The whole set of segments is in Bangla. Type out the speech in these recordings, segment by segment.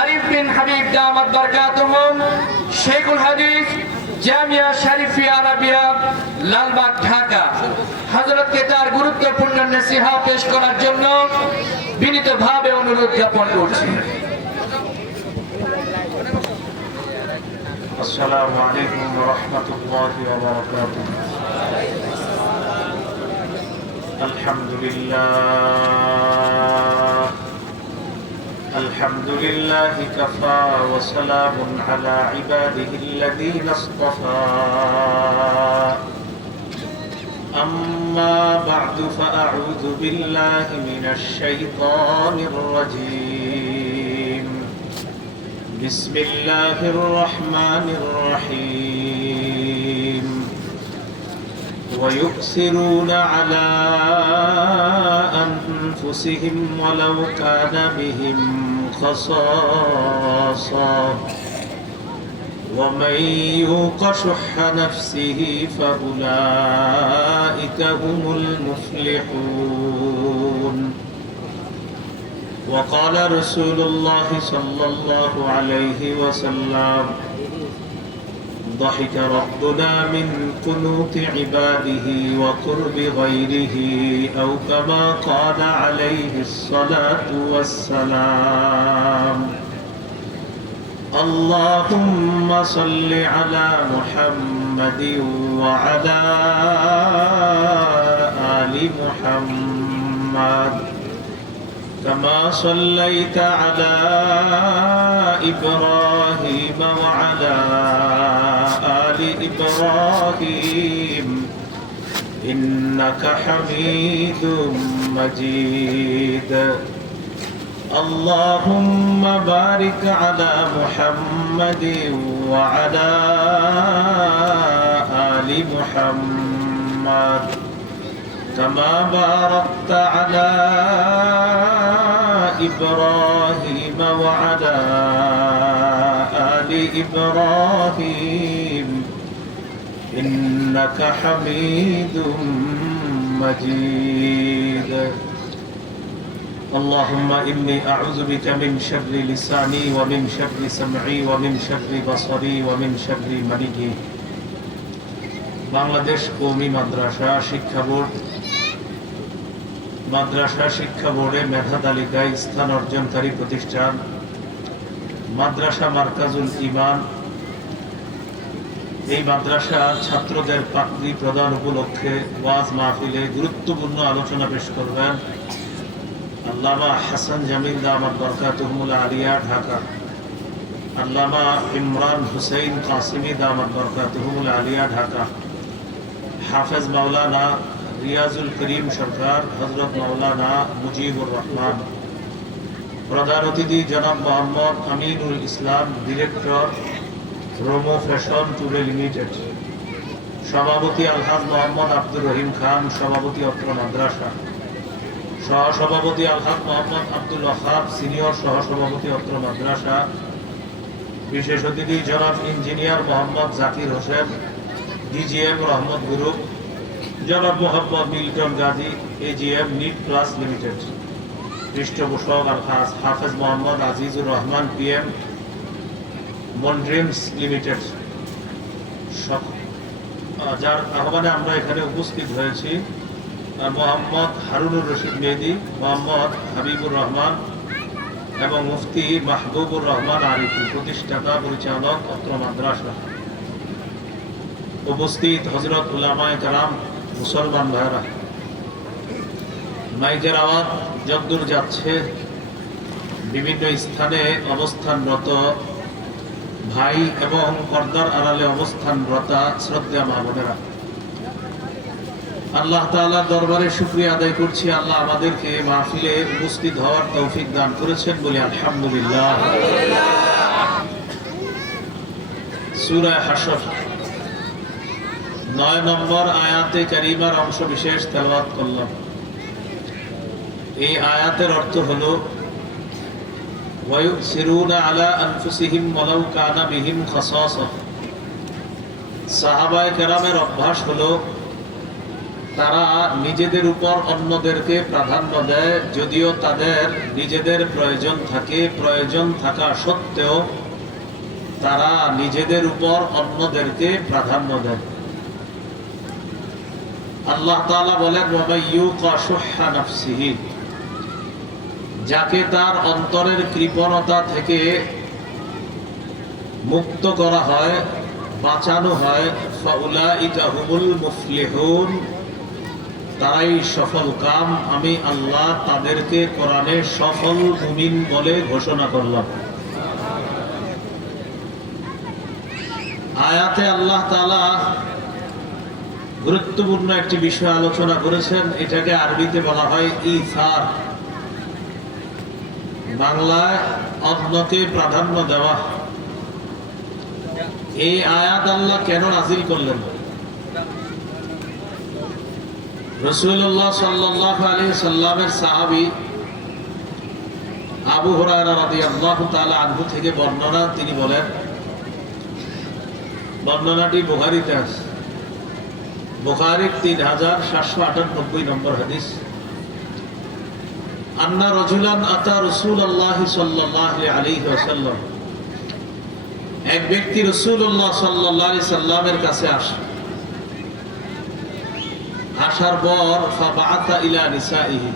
আরিফ বিন হাবিব দামাত বরকাতুহুম, শেখুল হাদিস, জামিয়া শরীফিয়া আরাবিয়া, লালবাগ, ঢাকা। হযরতকে তার গুরুত্বপূর্ণ নসিহা পেশ করার জন্য বিনীতভাবে অনুরোধ জ্ঞাপন করছি। আসসালামু আলাইকুম ওয়া রাহমাতুল্লাহি ওয়া বারাকাতুহু। আলহামদুলিল্লাহি কাফা ওয়া সালামুন আলা ইবাদিহিল্লাযীনা ইসতাফা। আম্মা বা'দু ফাআউযু বিল্লাহি মিনাশ শাইতানির রাজীম। بسم الله الرحمن الرحيم. ويؤثرون على أنفسهم ولو كان بهم خصاصة ومن يوق شح نفسه فأولئك هم المفلحون. وقال رسول الله صلى الله عليه وسلم: ضحك ربنا من قنوط عباده وقرب غيره، أو كما قال عليه الصلاة والسلام. اللهم صل على محمد وعلى آل محمد كما صليت على إبراهيم وعلى آل إبراهيم إنك حميد مجيد. اللهم بارك على محمد وعلى آل محمد كما باركت على إبراهيم وعلى آل إبراهيم إنك حميد مجيد. اللهم إني أعوذ بك من شر لساني ومن شر سمعي ومن شر بصري ومن شر مني. বাংলাদেশ কওমি মাদ্রাসা শিক্ষা বোর্ড মাদ্রাসা শিক্ষা বোর্ডে মেধা তালিকায় স্থান অর্জনকারী প্রতিষ্ঠান মাদ্রাসা মারকাজুল ঈমান, এই মাদ্রাসার ছাত্রদের পাগড়ি প্রদান উপলক্ষে ওয়াজ মাহফিলে গুরুত্বপূর্ণ আলোচনা পেশ করবেন আল্লামা হাসান জামিল দামাত বরকাতুহুল আলিয়া, ঢাকা। আল্লামা ইমরান হুসাইন কাসিমি দামাত বরকাতুহুল আলিয়া, ঢাকা। হাফেজ মাওলানা রিয়াজুল করিম সরকার, হযরত মাওলানা মুজিবুর রহমান। প্রধান অতিথি জনাব Mohammad Aminul Islam, director, Romo fashion today limited. সভাপতি আলহাজ মোহাম্মদ আব্দুর রহিম খান, সভাপতি অত্র মাদ্রাসা। সহসভাপতি আলহাজ মোহাম্মদ আব্দুল ওয়াহাব, সিনিয়র সহসভাপতি অত্র মাদ্রাসা। বিশেষ অতিথি জনাব engineer Mohammad Zakir Hossain, DGM Rahmat group. জনাব Mohammad Milton Gazi, AGM knit plus limited. পৃষ্ঠপোষক আলহাজ হাফেজ মোহাম্মদ আজিজুর রহমান, পিএম মনড্রিমস লিমিটেড। যার আহ্বানে আমরা এখানে উপস্থিত হয়েছি মোহাম্মদ হারুনুর রশিদ মেহেদি, মোহাম্মদ হাবিবুর রহমান এবং মুফতি মাহবুবুর রহমান আরিফি, প্রতিষ্ঠাতা পরিচালক অত্র মাদ্রাসা। উপস্থিত হযরত উলামায়ে কেরাম, মুসলমান ভাইরা, মাইকের আওয়াজ যদ্দূর যাচ্ছে বিভিন্ন স্থানে অবস্থানরত ভাই এবং পর্দার আড়ালে অবস্থানরত শ্রদ্ধা মা বোনেরা, আল্লাহ তাআলার দরবারে শুকরিয়া আদায় করছি। আল্লাহ আমাদেরকে মাহফিলে উপস্থিত হওয়ার তৌফিক দান করেছেন বলে আলহামদুলিল্লাহ। সূরা হাশর 9 নম্বর আয়াতে কারিমার অংশ বিশেষ তেলাওয়াত করলাম। এই আয়াতের অর্থ হলো ওয়ায়ুসিরুনা আলা আনফুসিহিম ওয়ালাউ কানা বিহিম খাসাসা। সাহাবায়ে কেরামের অভ্যাস হলো তারা নিজেদের উপর অন্যদেরকে প্রাধান্য দেয়, যদিও তাদের নিজেদের প্রয়োজন থাকে, প্রয়োজন থাকা সত্ত্বেও তারা নিজেদের উপর অন্যদেরকে প্রাধান্য দেয়। আল্লাহ তাআলা বলেন, ওয়া ইউকা শুহ্হা নাফসিহি, যাকে তার অন্তরের কৃপণতা থেকে মুক্ত করা হয়, বাঁচানো হয়, ফাউলাইকা হুমুল মুফলিহুন, তারাই সফল কাম। আমি আল্লাহ তাদেরকে কোরআনে সফল মুমিন বলে ঘোষণা করলাম। আয়াতে আল্লাহ তাআলা গুরুত্বপূর্ণ একটি বিষয় আলোচনা করেছেন। এটাকে আরবিতে বলা হয় ইসার, বাংলায় অন্যকে প্রাধান্য দেওয়া। এই আয়াত আল্লাহ কেন নাযিল করলেন? রাসূলুল্লাহ সাল্লাল্লাহু আলাইহি সাল্লামের সাহাবী আবু হুরায়রা রাদিয়াল্লাহু তাআলা আনহু থেকে বর্ণনা, তিনি বলেন, বর্ণনাটি বুখারীতে আছে, বুখারীর 3798 নম্বর হাদিস। আন্না রাজুলান আতা রাসূলুল্লাহ সাল্লাল্লাহু আলাইহি ওয়াসাল্লাম, এক ব্যক্তি রাসূলুল্লাহ সাল্লাল্লাহু আলাইহি সাল্লামের কাছে আসে। আসার পর ফাবাআতা ইলা নিসাইহি,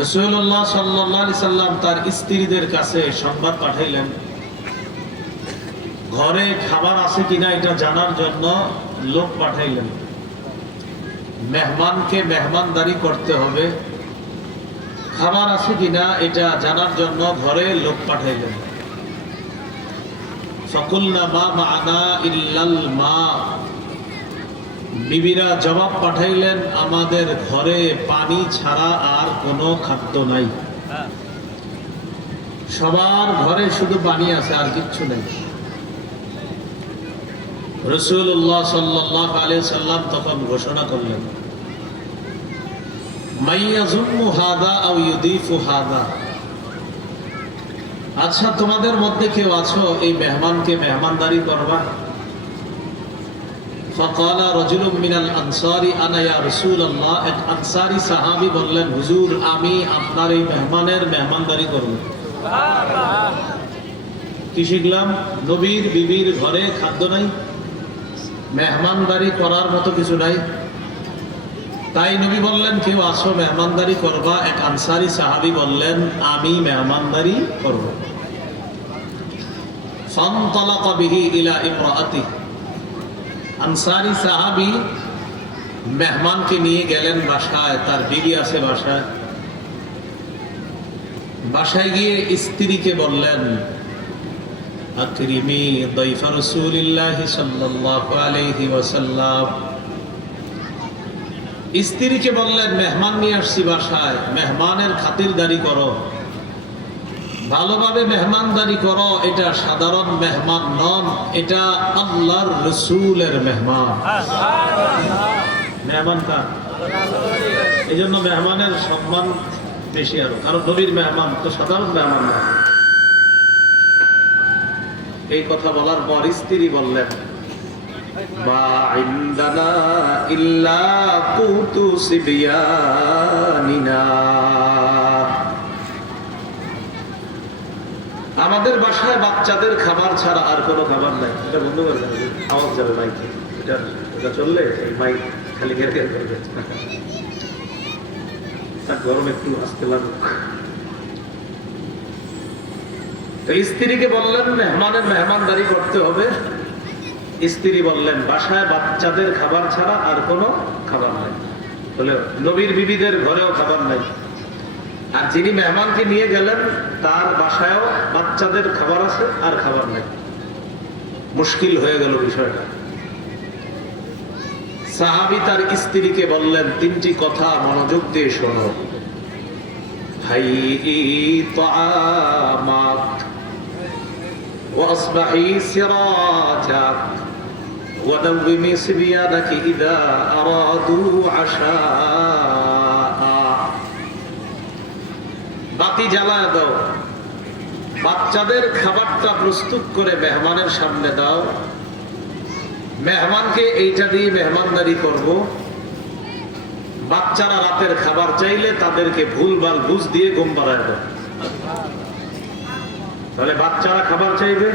রাসূলুল্লাহ সাল্লাল্লাহু আলাইহি সাল্লাম তার স্ত্রীদের কাছে সংবাদ পাঠাইলেন, ঘরে খাবার আছে কিনা এটা জানার জন্য লোক পাঠাইলেন। মেহমানকে মেহমানদারি করতে হবে, খাবার আছে কিনা এটা জানার জন্য ঘরে লোক পাঠাইলেন। ফাকুলনা মা মা'না ইল্লাল মা, বিবিরা জবাব পাঠাইলেন, আমাদের ঘরে পানি ছাড়া আর কোনো খাদ্য নাই। সবার ঘরে শুধু পানি আছে, আর কিচ্ছু নেই। রাসূলুল্লাহ সাল্লাল্লাহু আলাইহি সাল্লাম তখন ঘোষণা করলেন, মাইয়াযুম্মু হাদা আও ইউদিফু হাদা, আচ্ছা তোমাদের মধ্যে কেউ আছো এই মেহমানকে মেহমানদারি করবা? ফাকালা রাজুলুম মিনাল আনসারি আনা ইয়া রাসূলুল্লাহ, এক আনসারী সাহাবী বললেন, হুজুর আমি আপনার এই মেহমানের মেহমানদারি করব। সুবহানাল্লাহ। কি শিখলাম? নবীর বিবির ঘরে খাদ্য নাই, মেহমানদারি করার মতো কিছু নাই। তাই নবী বললেন, কেউ আছো মেহমানদারি করবা? এক আনসারী সাহাবী বললেন, আমি মেহমানদারি করব। ফানতালাকা বিহি ইলা ইমরাআতিহি, আনসারী সাহাবী মেহমানকে নিয়ে গেলেন বাসায়, তার বিবি আছে বাসায়। বাসায় গিয়ে স্ত্রীকে বললেন, আকরিমি দাইফা রাসূলিল্লাহি সাল্লাল্লাহু আলাইহি ওয়াসাল্লাম, স্ত্রীকে বললেন, মেহমান নিয়ে আসছি বাসায়, মেহমানের খাতিরদারি করো, ভালোভাবে মেহমানদারি করো। এটা সাধারণ মেহমান নন, এটা আল্লাহর রাসূলের মেহমান। মেহমান কার? এই জন্য মেহমানের সম্মান বেশি আরো, কারণ নবীর মেহমান তো সাধারণ মেহমান না। এই কথা বলার পর স্ত্রী বললেন, মা ইনদানা ইল্লা কুতু সিবিয়ানিনা, আমাদের বাসায় বাচ্চাদের খাবার ছাড়া আর কোনো খাবার নাই। এটা বন্ধ করে দেন, আওয়াজ যাবে মাইক, এটা চললে এই মাইক খালি ঘের ঘের করবে। গরম একটু আসতে লাগুক। স্ত্রীকে বললেন মেহমানের মেহমানদারি করতে হবে। স্ত্রী বললেন, বাসায় বাচ্চাদের খাবার ছাড়া আর কোনো খাবার নাই। বলে নবীর বিবিদের ঘরেও খাবার নাই, আর যিনি মেহমানকে নিয়ে গেলেন তার বাসায়ও বাচ্চাদের খাবার আছে আর খাবার নাই। মুশকিল হয়ে গেল বিষয়টা। সাহাবী তার স্ত্রীকে বললেন, তিনটি কথা মনোযোগ দিয়ে শোনো। হাইয়ি তাআমাক ওয়াসবাহি সিরাজাক ওয়াদাওমি সিবিয়ানাকি ইযা আরাদু আশা, বাতি জ্বালায় দাও, বাচ্চাদের খাবারটা প্রস্তুত করে মেহমানের সামনে দাও, মেহমানকে এইটা দিয়ে মেহমানদারি করব। বাচ্চারা রাতের খাবার চাইলে তাদেরকে ভুলভাল বুঝ দিয়ে ঘুম পাড়ায় দেয়। তাহলে বাচ্চারা খাবার চাইবে,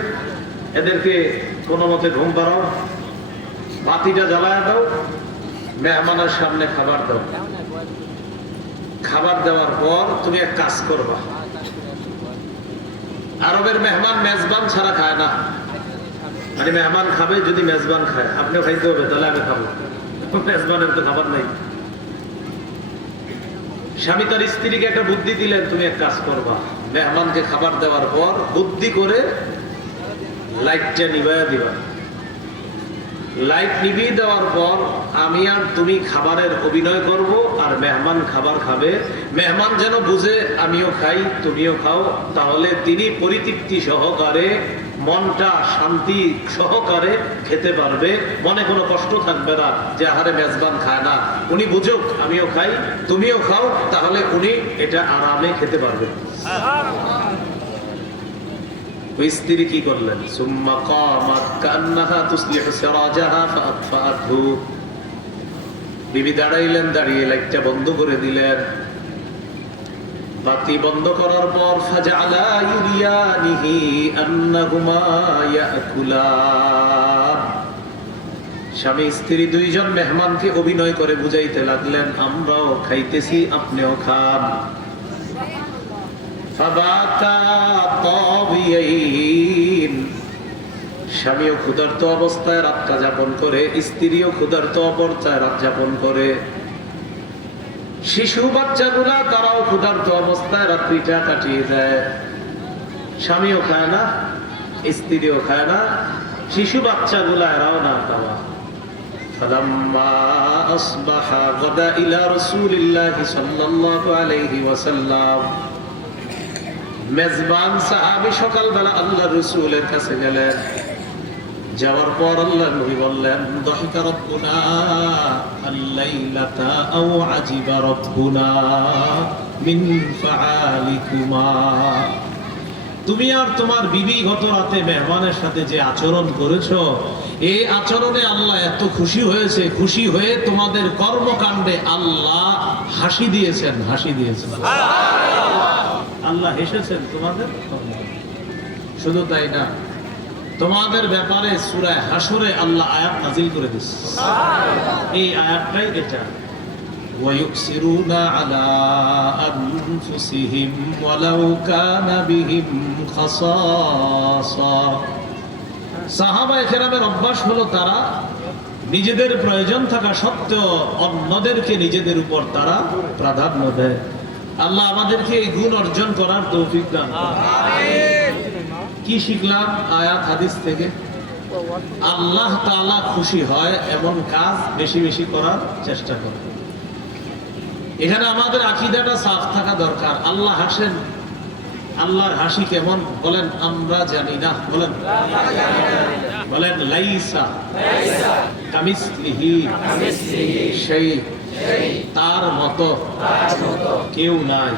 এদেরকে কোনো মতে ঘুম পাড়াও, বাতিটা জ্বালায় দাও, মেহমানের সামনে খাবার দাও। খাবার দেওয়ার পর তুমি এক কাজ করবা, আরবের মেহমান মেজবান ছাড়া খায় না। মানে মেহমান খাবে, যদি মেজবান খায় আপনিও খাইতে হবে, তাহলে আমি খাবো। মেজবানের তো খাবার নাই। স্বামী তার স্ত্রীকে একটা বুদ্ধি দিলেন, তুমি এক কাজ করবা, মেহমানকে খাবার দেওয়ার পর বুদ্ধি করে লাইটটা নিভাইয়া দিবা। লাইট নিভিয়ে দেওয়ার পর আমি আর তুমি খাবারের অভিনয় করব, আর মেহমান খাবার খাবে। মেহমান যেন বুঝে আমিও খাই তুমিও খাও, তাহলে তিনি পরিতৃপ্তি সহকারে, মনটা শান্তি সহকারে খেতে পারবে। মনে কোনো কষ্ট থাকবে না যে আহারে মেজবান খায় না, উনি বুঝুক আমিও খাই তুমিও খাও, তাহলে উনি এটা আরামে খেতে পারবে। স্ত্রী কি করলেন? সুম্মা কামাত কান্নাহা তুসলিহু সিরাজাহা ফাআতফাআতহু। বিবি দাঁড়াইলেন, দাঁড়িয়ে লাইটটা বন্ধ করে দিলেন। বাতি বন্ধ করার পর ফাজআলা ইউরিয়ানিহি আন্নাহুমা ইয়াকুলান। স্বামী স্ত্রী দুইজন মেহমানকে অভিনয় করে বুঝাইতে লাগলেন, আমরাও খাইতেছি আপনিও খান। স্বামীও ক্ষুধার্ত অবস্থায় রাতটা যাপন করে, স্ত্রীও ক্ষুধার্ত অবস্থায় রাত যাপন করে। শিশু বাচ্চাগুলা তারাও ক্ষুধার্ত অবস্থায় রাত্রিটা কাটিয়ে দেয়। স্বামীও খায় না, স্ত্রীও খায় না, শিশু বাচ্চাগুলা এরাও না খাওয়া। فلما أصبح غدا إلى رسول الله صلى الله عليه وسلم। মেজবান সাহাবী সকালবেলা আল্লাহর রাসূলের কাছে গেলেন। যাওয়ার পর আল্লাহর নবী বললেন, দহিকা রব্বুনা আল-লাইলাতা আও আজিবা রব্বুনা মিন ফাআলিকুমা। তুমি আর তোমার বিবি গত রাতে মেহমানের সাথে যে আচরণ করেছো, এই আচরণে আল্লাহ এত খুশি হয়েছে, খুশি হয়ে তোমাদের কর্মকাণ্ডে আল্লাহ হাসি দিয়েছেন, হাসি দিয়েছেন। আল্লাহ হেসেছেন তোমাদের। শুধু তাই না, তোমাদের ব্যাপারে সূরা হাশরে আল্লাহ আয়াত নাযিল করে দিয়েছে। এই আয়াতটাই এটা, ওয়ায়ুসিরুনা আলা আনফুসিহিম ওয়ালাউ কানা বিহিম খাসাসা। সাহাবায়ে কেরামের অভ্যাস হলো তারা নিজেদের প্রয়োজন থাকা সত্ত্বেও অন্যদেরকে নিজেদের উপর তারা প্রাধান্য দেয়। আল্লাহ আমাদেরকে এই গুণ অর্জন করার তৌফিক দান করুন। কি শিখলাম আয়াত হাদিস থেকে? আল্লাহ তাআলা খুশি হয় এমন কাজ বেশি বেশি করার চেষ্টা করে। এখানে আমাদের আকীদাটা সাফ থাকা দরকার। আল্লাহ হাসেন, আল্লাহর হাসি কেমন বলেন? আমরা জানি না। বলেন বলেন লাইসা কামিসলিহি শাই, তার মতো কেউ নাই।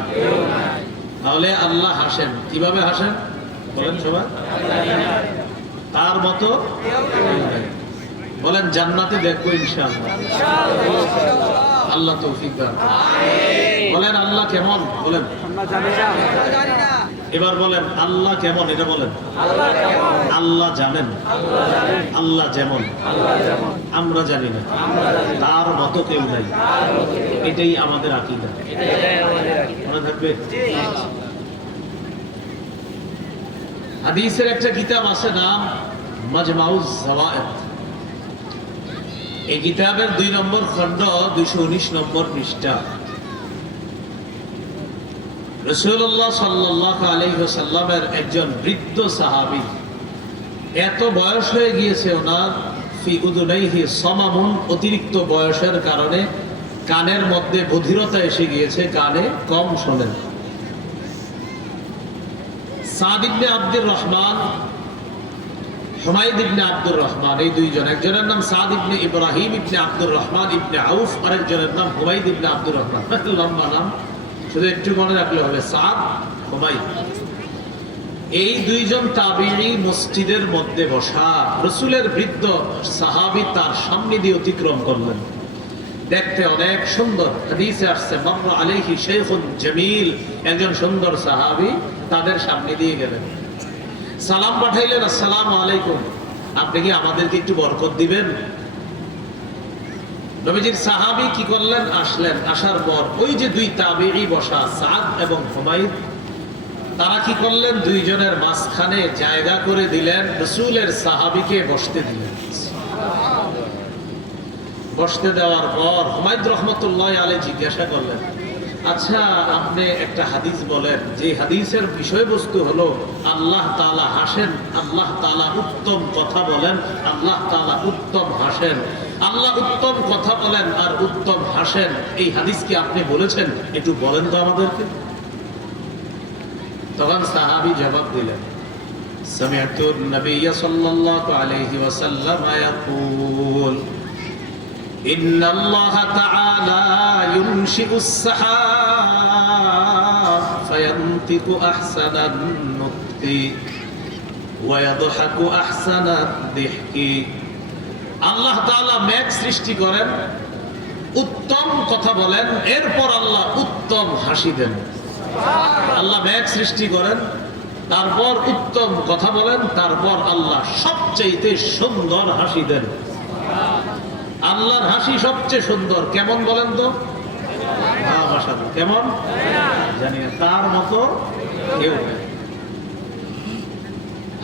তাহলে আল্লাহ হাসেন, কিভাবে হাসেন বলেন সবাই? তার মতো কেউ নাই। বলেন জান্নাতে দেখবো ইনশাআল্লাহ। আল্লাহ তৌফিক দান। বলেন আল্লাহ কেমন? বলেন এবার বলেন আল্লাহ কেমন, এটা বলেন। আল্লাহ জানেন, আল্লাহ যেমন আমরা জানি না, তার মতো কেউ নাই। এটাই আমাদের আকীদা। মনে থাকবে। হাদিসের একটা কিতাব আছে, নাম মাজমাউজ যাওয়ায়েদ। এই কিতাবের 2 নম্বর খণ্ড 219 নম্বর পৃষ্ঠা। রাসূলুল্লাহ সাল্লাল্লাহু আলাইহি ওয়াসাল্লামের একজন বৃদ্ধ সাহাবী, এত বয়স হয়ে গিয়েছে ওনার, ফি উযুনাইহি সামামুন, অতিরিক্ত বয়সের কারণে কানের মধ্যে বধিরতা এসে গিয়েছে, কানে কম শোনেন। সাদ ইবনে আব্দুর রহমান, হুমায়দ ইবনে আব্দুর রহমান, এই দুইজন, একজনের নাম সাদ ইবনে ইব্রাহিম ইবনে আব্দুর রহমান ইবনে আউফ, আরেকজনের নাম হুমায়দ ইবনে আব্দুর রহমান। লম্বা নাম, শুধু একটু মনে রাখলে হবে, সাদ হুমায়দ। এই দুইজন তাবিঈ মসজিদের মধ্যে বসা, রাসূলের বৃদ্ধ সাহাবী তার সামনে দিয়ে অতিক্রম করলেন। দেখতে অনেক সুন্দর। হাদিসে আসছে মাররা আলাইহি শাইখুন জামিল, একজন সুন্দর সাহাবী তাদের সামনে দিয়ে গেলেন, সালাম পাঠাইলেন, আসসালামু আলাইকুম, আপনি কি আমাদেরকে একটু বরকত দিবেন? নবীজির সাহাবী কি করলেন? আসলেন, আসার পর ওই যে দুই তাবিঈ বসা সাদ এবং হুমায়দ, তারা কি করলেন? দুইজনের মাঝখানে জায়গা করে দিলেন, রাসূলের সাহাবীকে বসতে দিলেন। বসতে দেওয়ার পর হুমায়দ রাহমাতুল্লাহি আলাইহি জিজ্ঞাসা করলেন, আচ্ছা আপনি একটা হাদিস বলেন, যে হাদিসের বিষয়বস্তু হলো আল্লাহ তাআলা হাসেন, আল্লাহ তাআলা উত্তম কথা বলেন, আল্লাহ তাআলা উত্তম হাসেন, আল্লাহ উত্তম কথা বলেন আর উত্তম হাসেন, এই হাদিস কি আপনি বলেছেন? একটু বলেন তো আমাদেরকে। তখন সাহাবী জবাব দিলেন, সামি'তু নবিয়্য সাল্লাল্লাহু আলাইহি ওয়াসাল্লাম ইয়াকুল ইন্নাল্লাহা তাআলা ইউনশিউস সাহাব ফায়ানতিকু আহসানান নুতকি ওয়া ইয়াদহাকু আহসানাদ দিহকি। আল্লাহ তাআলা মেঘ সৃষ্টি করেন, উত্তম কথা বলেন, এরপর আল্লাহ উত্তম হাসি দেন। আল্লাহ মেঘ সৃষ্টি করেন, তারপর উত্তম কথা বলেন, তারপর আল্লাহ সবচেয়ে সুন্দর হাসি দেন। আল্লাহর হাসি সবচেয়ে সুন্দর, কেমন বলেন তো? কেমন জানি না, তার মতো কেউ নেই।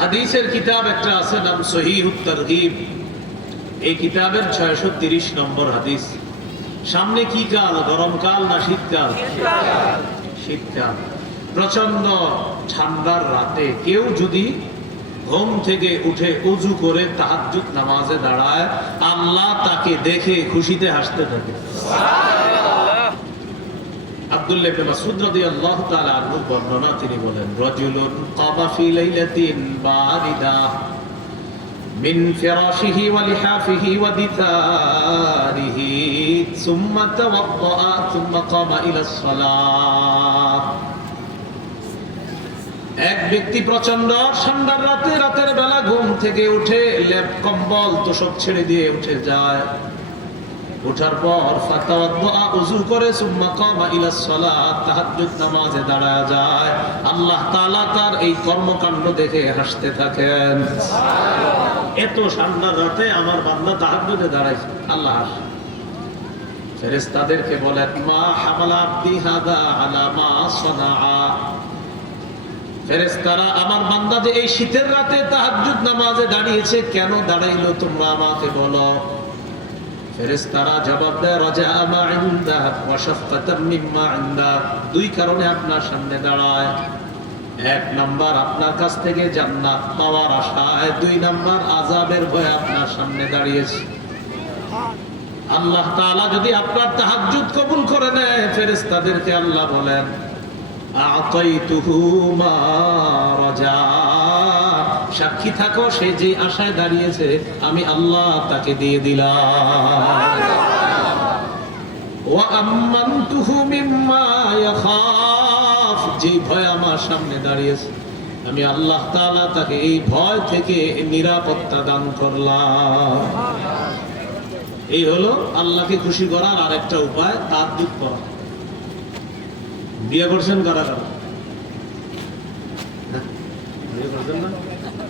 হাদিসের কিতাব একটা আছে, নাম সহিহুত তারগীব। এই কিতাবের 630 নম্বর হাদিস। সামনে কি কাল? গরমকাল না শীতকাল? শীতকাল। প্রচন্ড ঠান্ডার রাতে কেউ যদি ঘুম থেকে উঠে উযু করে তাহাজ্জুদ নামাজে দাঁড়ায়, আল্লাহ তাকে দেখে খুশিতে হাসতে থাকে। আব্দুল্লাহ ইবনে মাসউদ রাদিয়াল্লাহু তাআলা আনহু বর্ণনা, তিনি বলেন, রাজুলুন কামা ফি লাইলাতিন বারিদা মিন ফিরাশিহি ওয়া লিহাফিহি ওয়া দিতারিহি সুম্মা তাওয়াদ্দাআ সুম্মা কামা ইলাস সালাহ। এক ব্যক্তি প্রচন্ড ঠান্ডার রাতে রাতের বেলা ঘুম থেকে উঠে লেপ কম্বল তোশক ছেড়ে দিয়ে উঠে যায়, ওঠার পর ফাতাওয়াদ্দা ওযু করে সুম্মা কামা ইলাস সালাত তাহাজ্জুদ নামাজে দাঁড়ায় যায়, আল্লাহ তাআলা তার এই কর্মকাণ্ড দেখে হাসতে থাকেন। এত ঠান্ডার রাতে আমার বান্দা তাহাজ্জুদে দাঁড়াইছে, আল্লাহ হাসে। ফেরেশতাদেরকে বলেন, মা হামালা আবদি হাদা আলা মা সানাআ। ফেরেশতারা, আমার বান্দা যে এই শীতের রাতে তাহাজ্জুদ নামাজে দাঁড়িয়েছে, কেন দাঁড়াইলো তোমরা আমাকে বলো। ফেরেশতারা জবাব দেয়, রাজা মা ইনদা ওয়া শাফকাতাম মিম্মা ইনদা। দুই কারণে আপনার সামনে দাঁড়ায়। এক নাম্বার আপনার কাছ থেকে জান্নাত পাওয়ার আশায়, দুই নাম্বার আযাবের ভয়ে আপনার সামনে দাঁড়িয়েছে। আল্লাহ তাআলা যদি আপনার তাহাজ্জুদ কবুল করে নেয়, ফেরেশতাদেরকে আল্লাহ বলেন, আ'তাইতুহু মা রাজা। সাক্ষী থাকো, সে যে আশায় দাঁড়িয়েছে আমি আল্লাহ তাকে দিয়ে দিলাম। ওয়া আমানতুহু মিম্মা ইয়াখাফ। যে ভয় আমার সামনে দাঁড়িয়েছে আমি আল্লাহ তাআলা তাকে এই ভয় থেকে নিরাপত্তা দান করলাম। এই হলো আল্লাহকে খুশি করার আরেকটা উপায়, তাহাজ্জুদ করা। বিয়ে করছেন কারা কারা? বিয়ে করছেন না?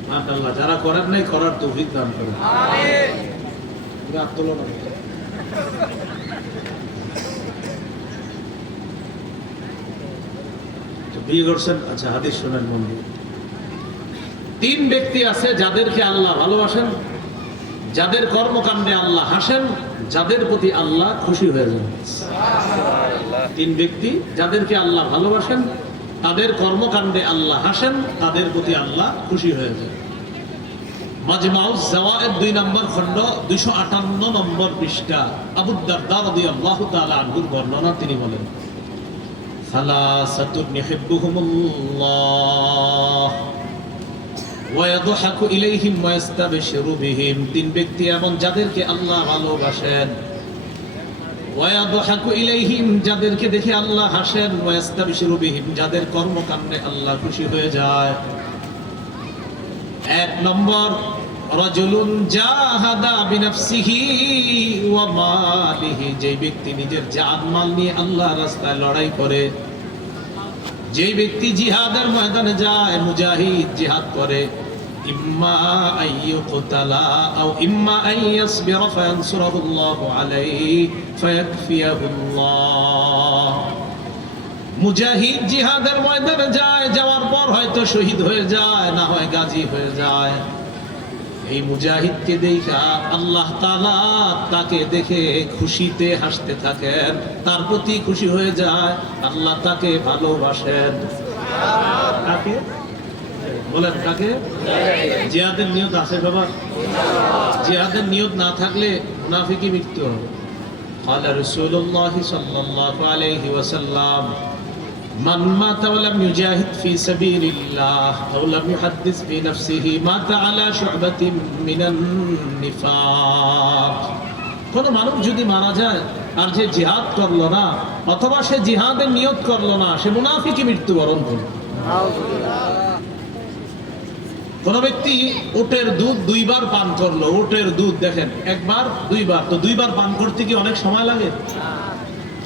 মাশাআল্লাহ, যারা করেন নাই করার তৌফিক দান করুন। আমিন। বিয়ে করছেন, আচ্ছা হাদিস শোনেন মন দিয়ে। তিন ব্যক্তি আছে যাদেরকে আল্লাহ ভালোবাসেন, যাদের কর্মকাণ্ডে আল্লাহ হাসেন, যাদের প্রতি আল্লাহ খুশি হয়ে যান। তিন ব্যক্তি যাদেরকে আল্লাহ ভালোবাসেন, তাদের কর্মকাণ্ডে আল্লাহ হাসেন, তাদের প্রতি আল্লাহ খুশি হয়ে যান। মাজমাউজ জাওয়ায়েদ 2 নম্বর খণ্ড 258 নম্বর পৃষ্ঠা। আবু দারদা রাদিয়াল্লাহু তাআলা আনহুর বর্ণনা, তিনি বলেন, সালাসাতুন ইউহিব্বুহুমুল্লাহ ওয়া ইয়াদহাকু ইলাইহিম ওয়া ইস্তাবশিরু বিহিম। তিন ব্যক্তি এমন যাদেরকে আল্লাহ ভালোবাসেন, ওয়া ইয়াদহাকু ইলাইহিম যাদেরকে দেখে আল্লাহ হাসেন, ওয়া ইস্তাবশিরু বিহিম যাদের কর্মকাণ্ডে আল্লাহ খুশি হয়ে যায়। এক নম্বর রাজুলুন জাহাদা বিনাফসিহি ওয়া মালিহি, যে ব্যক্তি নিজের জান মাল নিয়ে আল্লাহর রাস্তায় লড়াই করে, যে ব্যক্তি জিহাদের ময়দানে যায়, মুজাহিদ জিহাদ করে, ইম্মা আইয়ুকতালা আও ইম্মা আইয়াসবিরা ফায়ানসুরুল্লাহু আলাইহি ফায়াকফিয়াহুল্লাহ। মুজাহিদ জিহাদের ময়দানে যায়, যাওয়ার পর হয়তো শহীদ হয়ে যায়, না হয় গাজী হয়ে যায়। এই মুজাহিদকে দেখা আল্লাহ তাআলা তাকে দেখে খুশিতে হাসতে থাকেন, তার প্রতি খুশি হয়ে যায়, আল্লাহ তাকে ভালোবাসেন। কাকে বলেন? কাকে? জিহাদের নিয়ত আছে বাবা? জিহাদের নিয়ত না থাকলে মুনাফিকি মৃত্যু হবে। قال رسول الله صلى الله عليه وسلم من مات ولم يجاهد في سبيل الله أو لم يحدث في نفسه مات على شعبة من النفاق। কোন মানুষ যদি মারা যায় আর যে জিহাদ করলো না, অথবা সে জিহাদের নিয়ত করলো না, সে মুনাফিকি মৃত্যুবরণ করল। কোন ব্যক্তি উটের দুধ 2 বার পান করলো, উটের দুধ দেখেন একবার 2 বার, তো 2 বার পান করতে কি অনেক সময় লাগে?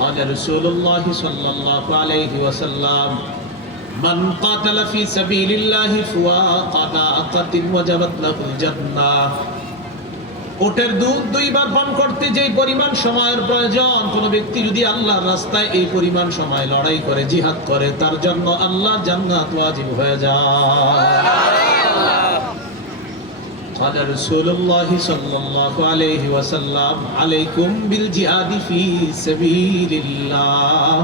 قال رسول الله صلى الله عليه وسلم من قاتل في سبيل الله فوق ناقة وجبت له الجنة। উটের দুধ 2 বার পান করতে যে পরিমাণ সময়ের প্রয়োজন, কোন ব্যক্তি যদি আল্লাহর রাস্তায় এই পরিমাণ সময় লড়াই করে, জিহাদ করে, তার জন্য আল্লাহর জান্নাত ওয়াজিব হয়ে যায়। قال رسول الله صلى الله عليه وسلم عليكم بالجهاد في سبيل الله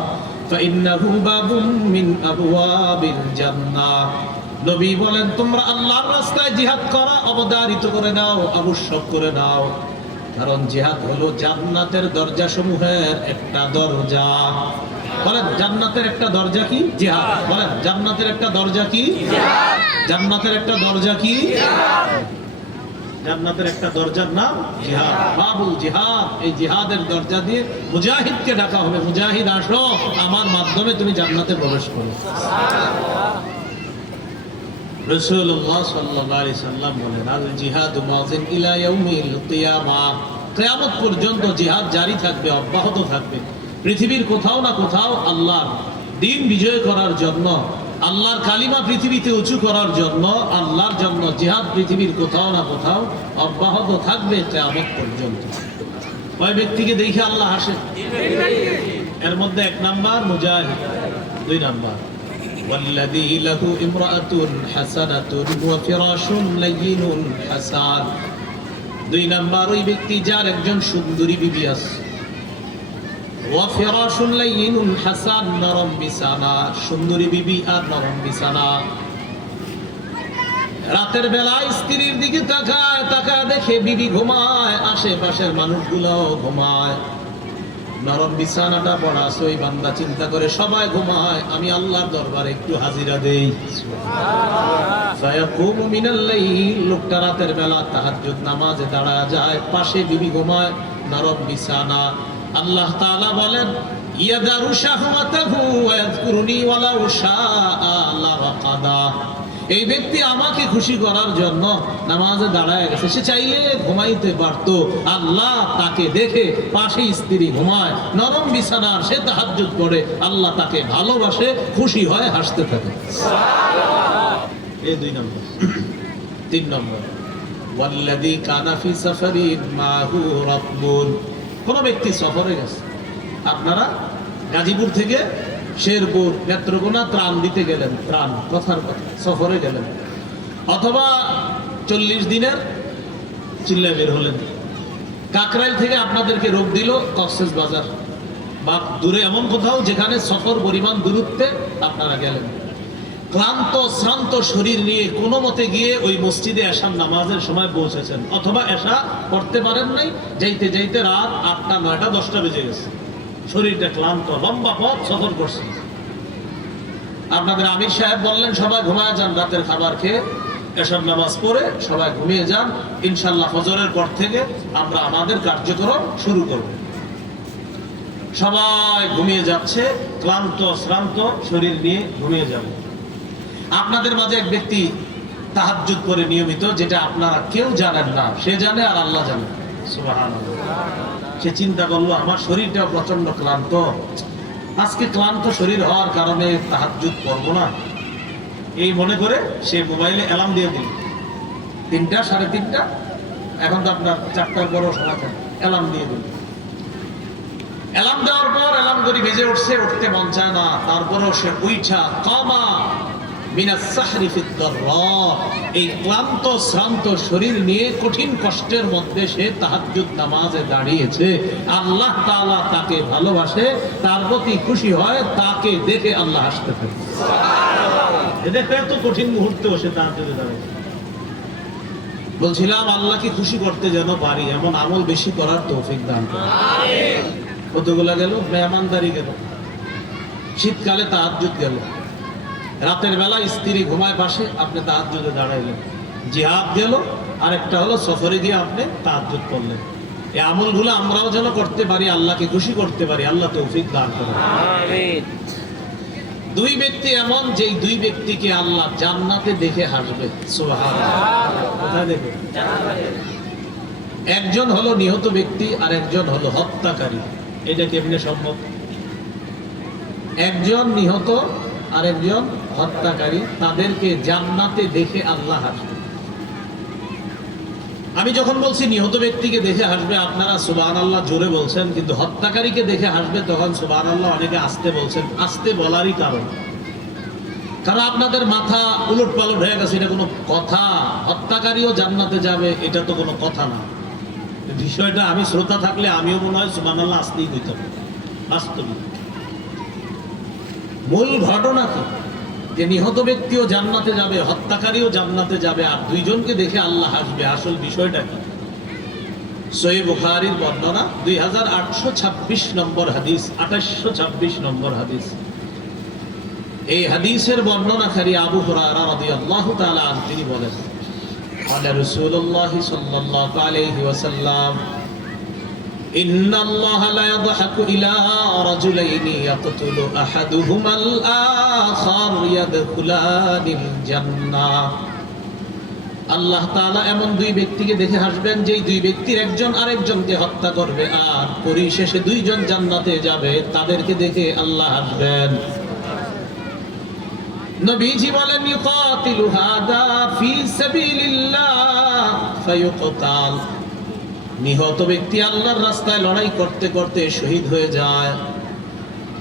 فإنه باب من أبواب الجنة। নবী বলেন, তোমরা আল্লাহর রাস্তায় জিহাদ করা অবধারিত করে নাও, আবশ্যক করে নাও, কারণ জিহাদ হলো জান্নাতের দরজা সমূহের একটা দরজা। বলেন জান্নাতের একটা দরজা কি? জিহাদ। বলেন জান্নাতের একটা দরজা কি? জিহাদ। জান্নাতের একটা দরজা কি? জিহাদ। জান্নাতের একটা দরজার নাম জিহাদ, বাবুল জিহাদ। এই জিহাদের দরজা দিয়ে মুজাহিদকে ডাকা হবে, মুজাহিদ আসো, আমার মাধ্যমে তুমি জান্নাতে প্রবেশ করো। রাসূলুল্লাহ সাল্লাল্লাহু আলাইহি সাল্লাম বলেন, আল জিহাদু মাযিন ইলা ইয়াউমিল কিয়ামাহ। কিয়ামত পর্যন্ত জিহাদ জারি থাকবে, অব্যাহত থাকবে। পৃথিবীর কোথাও না কোথাও আল্লাহর দ্বীন বিজয় করার জন্য, আল্লাহর কালিমা পৃথিবীতে উঁচু করার জন্য, আল্লাহর জন্য জিহাদ পৃথিবীর কোথাও না কোথাও অব্যাহত থাকবে কিয়ামত পর্যন্ত। ওই ব্যক্তিকে দেখে আল্লাহ হাসে। এর মধ্যে 1 নাম্বার মুজাহিদ, 2 নাম্বার ওয়াল্লাযী লাহু ইমরাআতুন হাসানাতুন ওয়া ফিরাশুন লাইয়িনুন হাসান। 2 নাম্বার ওই ব্যক্তি যার একজন সুন্দরী বিবি আছে, ওয়া ফিরাশুন লাইয়িনুন হাসান, নরম বিছানা, সুন্দরী বিবি আর নরম বিছানা। রাতের বেলায় স্ত্রীর দিকে তাকায়, তাকায় দেখে বিবি ঘুমায়, আশেপাশের মানুষগুলোও ঘুমায়, নরম বিছানাটা পড়া আছে। ওই বান্দা চিন্তা করে সবাই ঘুমায়, আমি আল্লাহর দরবারে একটু হাজিরা দেই। ফায়াকুমু মিনাল লাইল, লোকটা রাতের বেলা তাহাজ্জুদ নামাজে দাঁড়ায় যায়, পাশে বিবি ঘুমায়, নরম বিছানা। আল্লাহ তাআলা বলেন, ইয়াদারু শাহওয়াতাহু ওয়া ইয়াযকুরুনি ওয়ালাউ শাআ লারাকাদা। এই ব্যক্তি আমাকে খুশি করার জন্য নামাজে দাঁড়ায় গেছে, সে চাইলে ঘুমাইতে পারতো, আল্লাহ তাকে দেখে, পাশে স্ত্রী ঘুমায়, নরম বিছানার, সে তাহাজ্জুদ করে, আল্লাহ তাকে ভালোবাসে, খুশি হয়, হাসতে থাকে। এই 2 নম্বর। 3 নম্বর ওয়াল্লাযী কানা ফি সাফারিন মাহু রাকবুন। কোন ব্যক্তি সফরে গেছে, আপনারা গাজীপুর থেকে শেরপুর, নেত্রকোনা ত্রাণ দিতে গেলেন, ত্রাণ কথার কথা, সফরে গেলেন, অথবা 40 দিনের চিল্লা বের হলেন, কাকরাইল থেকে আপনাদেরকে রোগ দিল কক্সবাজার বা দূরে এমন কোথাও যেখানে সফর পরিমাণ দূরত্বে আপনারা গেলেন, ক্লান্ত শ্রান্ত শরীর নিয়ে কোনো মতে গিয়ে ওই মসজিদে এশার নামাজের সময় পৌঁছেছেন, অথবা এশা পড়তে পারেন নাই, যাইতে যাইতে রাত 8টা 9টা 10টা বেজে গেছে, শরীরটা ক্লান্ত, লম্বা পথ সফর করছে। আপনাদের আমির সাহেব বললেন সবাই ঘুমায় যান, রাতের খাবার খেয়ে এশার নামাজ পড়ে সবাই ঘুমিয়ে যান, ইনশাল্লাহ ফজরের পর থেকে আমরা আমাদের কার্যক্রম শুরু করব। সবাই ঘুমিয়ে যাচ্ছে, ক্লান্ত শ্রান্ত শরীর নিয়ে ঘুমিয়ে যাবে। আপনাদের মাঝে এক ব্যক্তি তাহাজ্জুদ করে নিয়মিত, যেটা আপনারা কেউ জানেন না, সে জানে আর আল্লাহ জানে। সুবহানাল্লাহ। সে চিন্তা করলো আমার শরীরটা প্রচন্ড ক্লান্ত, আজকে ক্লান্ত শরীর হওয়ার কারণে তাহাজ্জুদ করবো না, এই মনে করে সে মোবাইলে অ্যালার্ম দিয়ে দিল 3টা 3:30, এখন তো আপনার 4টার বড় সময় থাকে, অ্যালার্ম দিয়ে দিল। অ্যালার্ম দেওয়ার পর অ্যালার্ম ঘড়ি বেজে উঠছে, উঠতে মন চায় না, তারপরেও সে উইঠা কামা মিনাস সাহরি ফিদ দাররা, এই ক্লান্ত শ্রান্ত শরীর নিয়ে কঠিন কষ্টের মধ্যে সে তাহাজ্জুদ নামাজে দাঁড়িয়েছে। আল্লাহ তাআলা তাকে ভালোবাসে, তার প্রতি খুশি হয়, তাকে দেখে আল্লাহ হাসতে থাকে। দেখো এত কঠিন মুহূর্তে বসে তাহাজ্জুদে দাঁড়িয়েছে। বলছিলাম আল্লাহকে খুশি করতে যেন পারি এমন আমল বেশি করার তৌফিক দান করুন। আমিন। কতগুলা গেল, মেহমানদারি গেল, শীতকালে তাহাজ্জুদ গেল, রাতের বেলা স্ত্রী ঘুমায় পাশে, আপনি তাহাজ্জুদে দাঁড়াইলেন, জিহাদ গেল, আরেকটা হলো সফরে গিয়ে আপনি তাহাজ্জুদ করলেন। এই আমলগুলো আমরাও যেন করতে পারি, আল্লাহকে খুশি করতে পারি, আল্লাহ তৌফিক দান করুন। আমিন। দুই ব্যক্তি এমন, যেই দুই ব্যক্তিকে আল্লাহ জান্নাতে দেখে হাসবে। সুবহানাল্লাহ। কোথায় দেখবে? জান্নাতে। একজন হলো নিহত ব্যক্তি আর একজন হলো হত্যাকারী। এটা কেমনে সম্ভব? একজন নিহত আর একজন হত্যাকারী, তাদেরকে জান্নাতে দেখে আল্লাহ হাসবে। আমি যখন বলছি নিহত ব্যক্তিকে দেখে হাসবে, আপনারা সুবহানাল্লাহ জোরে বলছেন, কিন্তু হত্যাকারীকে দেখে হাসবে তখন সুবহানাল্লাহ অনেকে আস্তে বলছেন। আস্তে বলারই কারণ আপনাদের মাথা উলট পালট হয়ে গেছে, এটা কোনো কথা? হত্যাকারীও জান্নাতে যাবে, এটা তো কোনো কথা না। বিষয়টা আমি শ্রোতা থাকলে আমিও মনে হয় সুবহানাল্লাহ আসতেই হইতাম। বাস্তবিক মূল ঘটনা কি? যে নিহত ব্যক্তিও জান্নাতে যাবে, হত্যাকারীও জান্নাতে যাবে, আর দুইজনকে দেখে আল্লাহ হাসবে। আসল বিষয়টা কি? সহিহ বুখারীর বর্ণনা 2826 নম্বর হাদিস, 2826 নম্বর হাদিস। এই হাদিসের বর্ণনাকারী আবু হুরায়রা রাদিয়াল্লাহু তাআলা আনহু তিনি বলেন, ক্বালা রাসূলুল্লাহ সাল্লাল্লাহু আলাইহি ওয়াসাল্লাম, ইন্নাল্লাহা লা ইয়াদহাকু ইলা রাজুলাইনি ইয়াকতুলু আহাদুহুমাল আখার ইয়াদখুলানিল জান্নাহ। আল্লাহ তাআলা এমন দুই ব্যক্তিকে দেখে হাসবেন, যেই দুই ব্যক্তির একজন আরেকজনকে হত্যা করবে আর পরিশেষে দুইজন জান্নাতে যাবে, তাদেরকে দেখে আল্লাহ হাসবেন। নবীজি বলেন, ইউকাতিলু হাদা ফি সাবিলিল্লাহ ফায়ুকতাল। নিহত ব্যক্তি আল্লাহর রাস্তায় লড়াই করতে করতে শহীদ হয়ে যায়।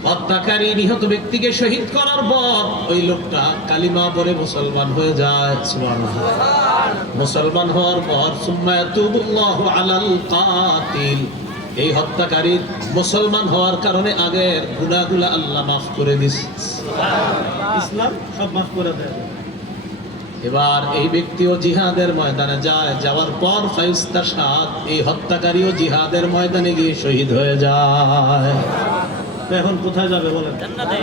হত্যাকারী নিহত ব্যক্তিকে শহীদ করার পর ওই লোকটা কালিমা পড়ে মুসলমান হয়ে যায়। সুবহানাল্লাহ। মুসলমান হওয়ার পর সুম্মা ইয়াতুবুল্লাহু আলাল কাতিল, এই হত্যাকারী মুসলমান হওয়ার কারণে আগের গুনাহগুলো আল্লাহ মাফ করে দিয়েছে। ইসলাম সব মাফ করে দেয়। এবার এই ব্যক্তিও জিহাদের ময়দানে যায়, যাওয়ার পর ফাইস্তাশহাদ, এই হত্যাকারীও জিহাদের ময়দানে গিয়ে শহীদ হয়ে যায়। এখন কোথায় যাবে বলেন? জান্নাতে।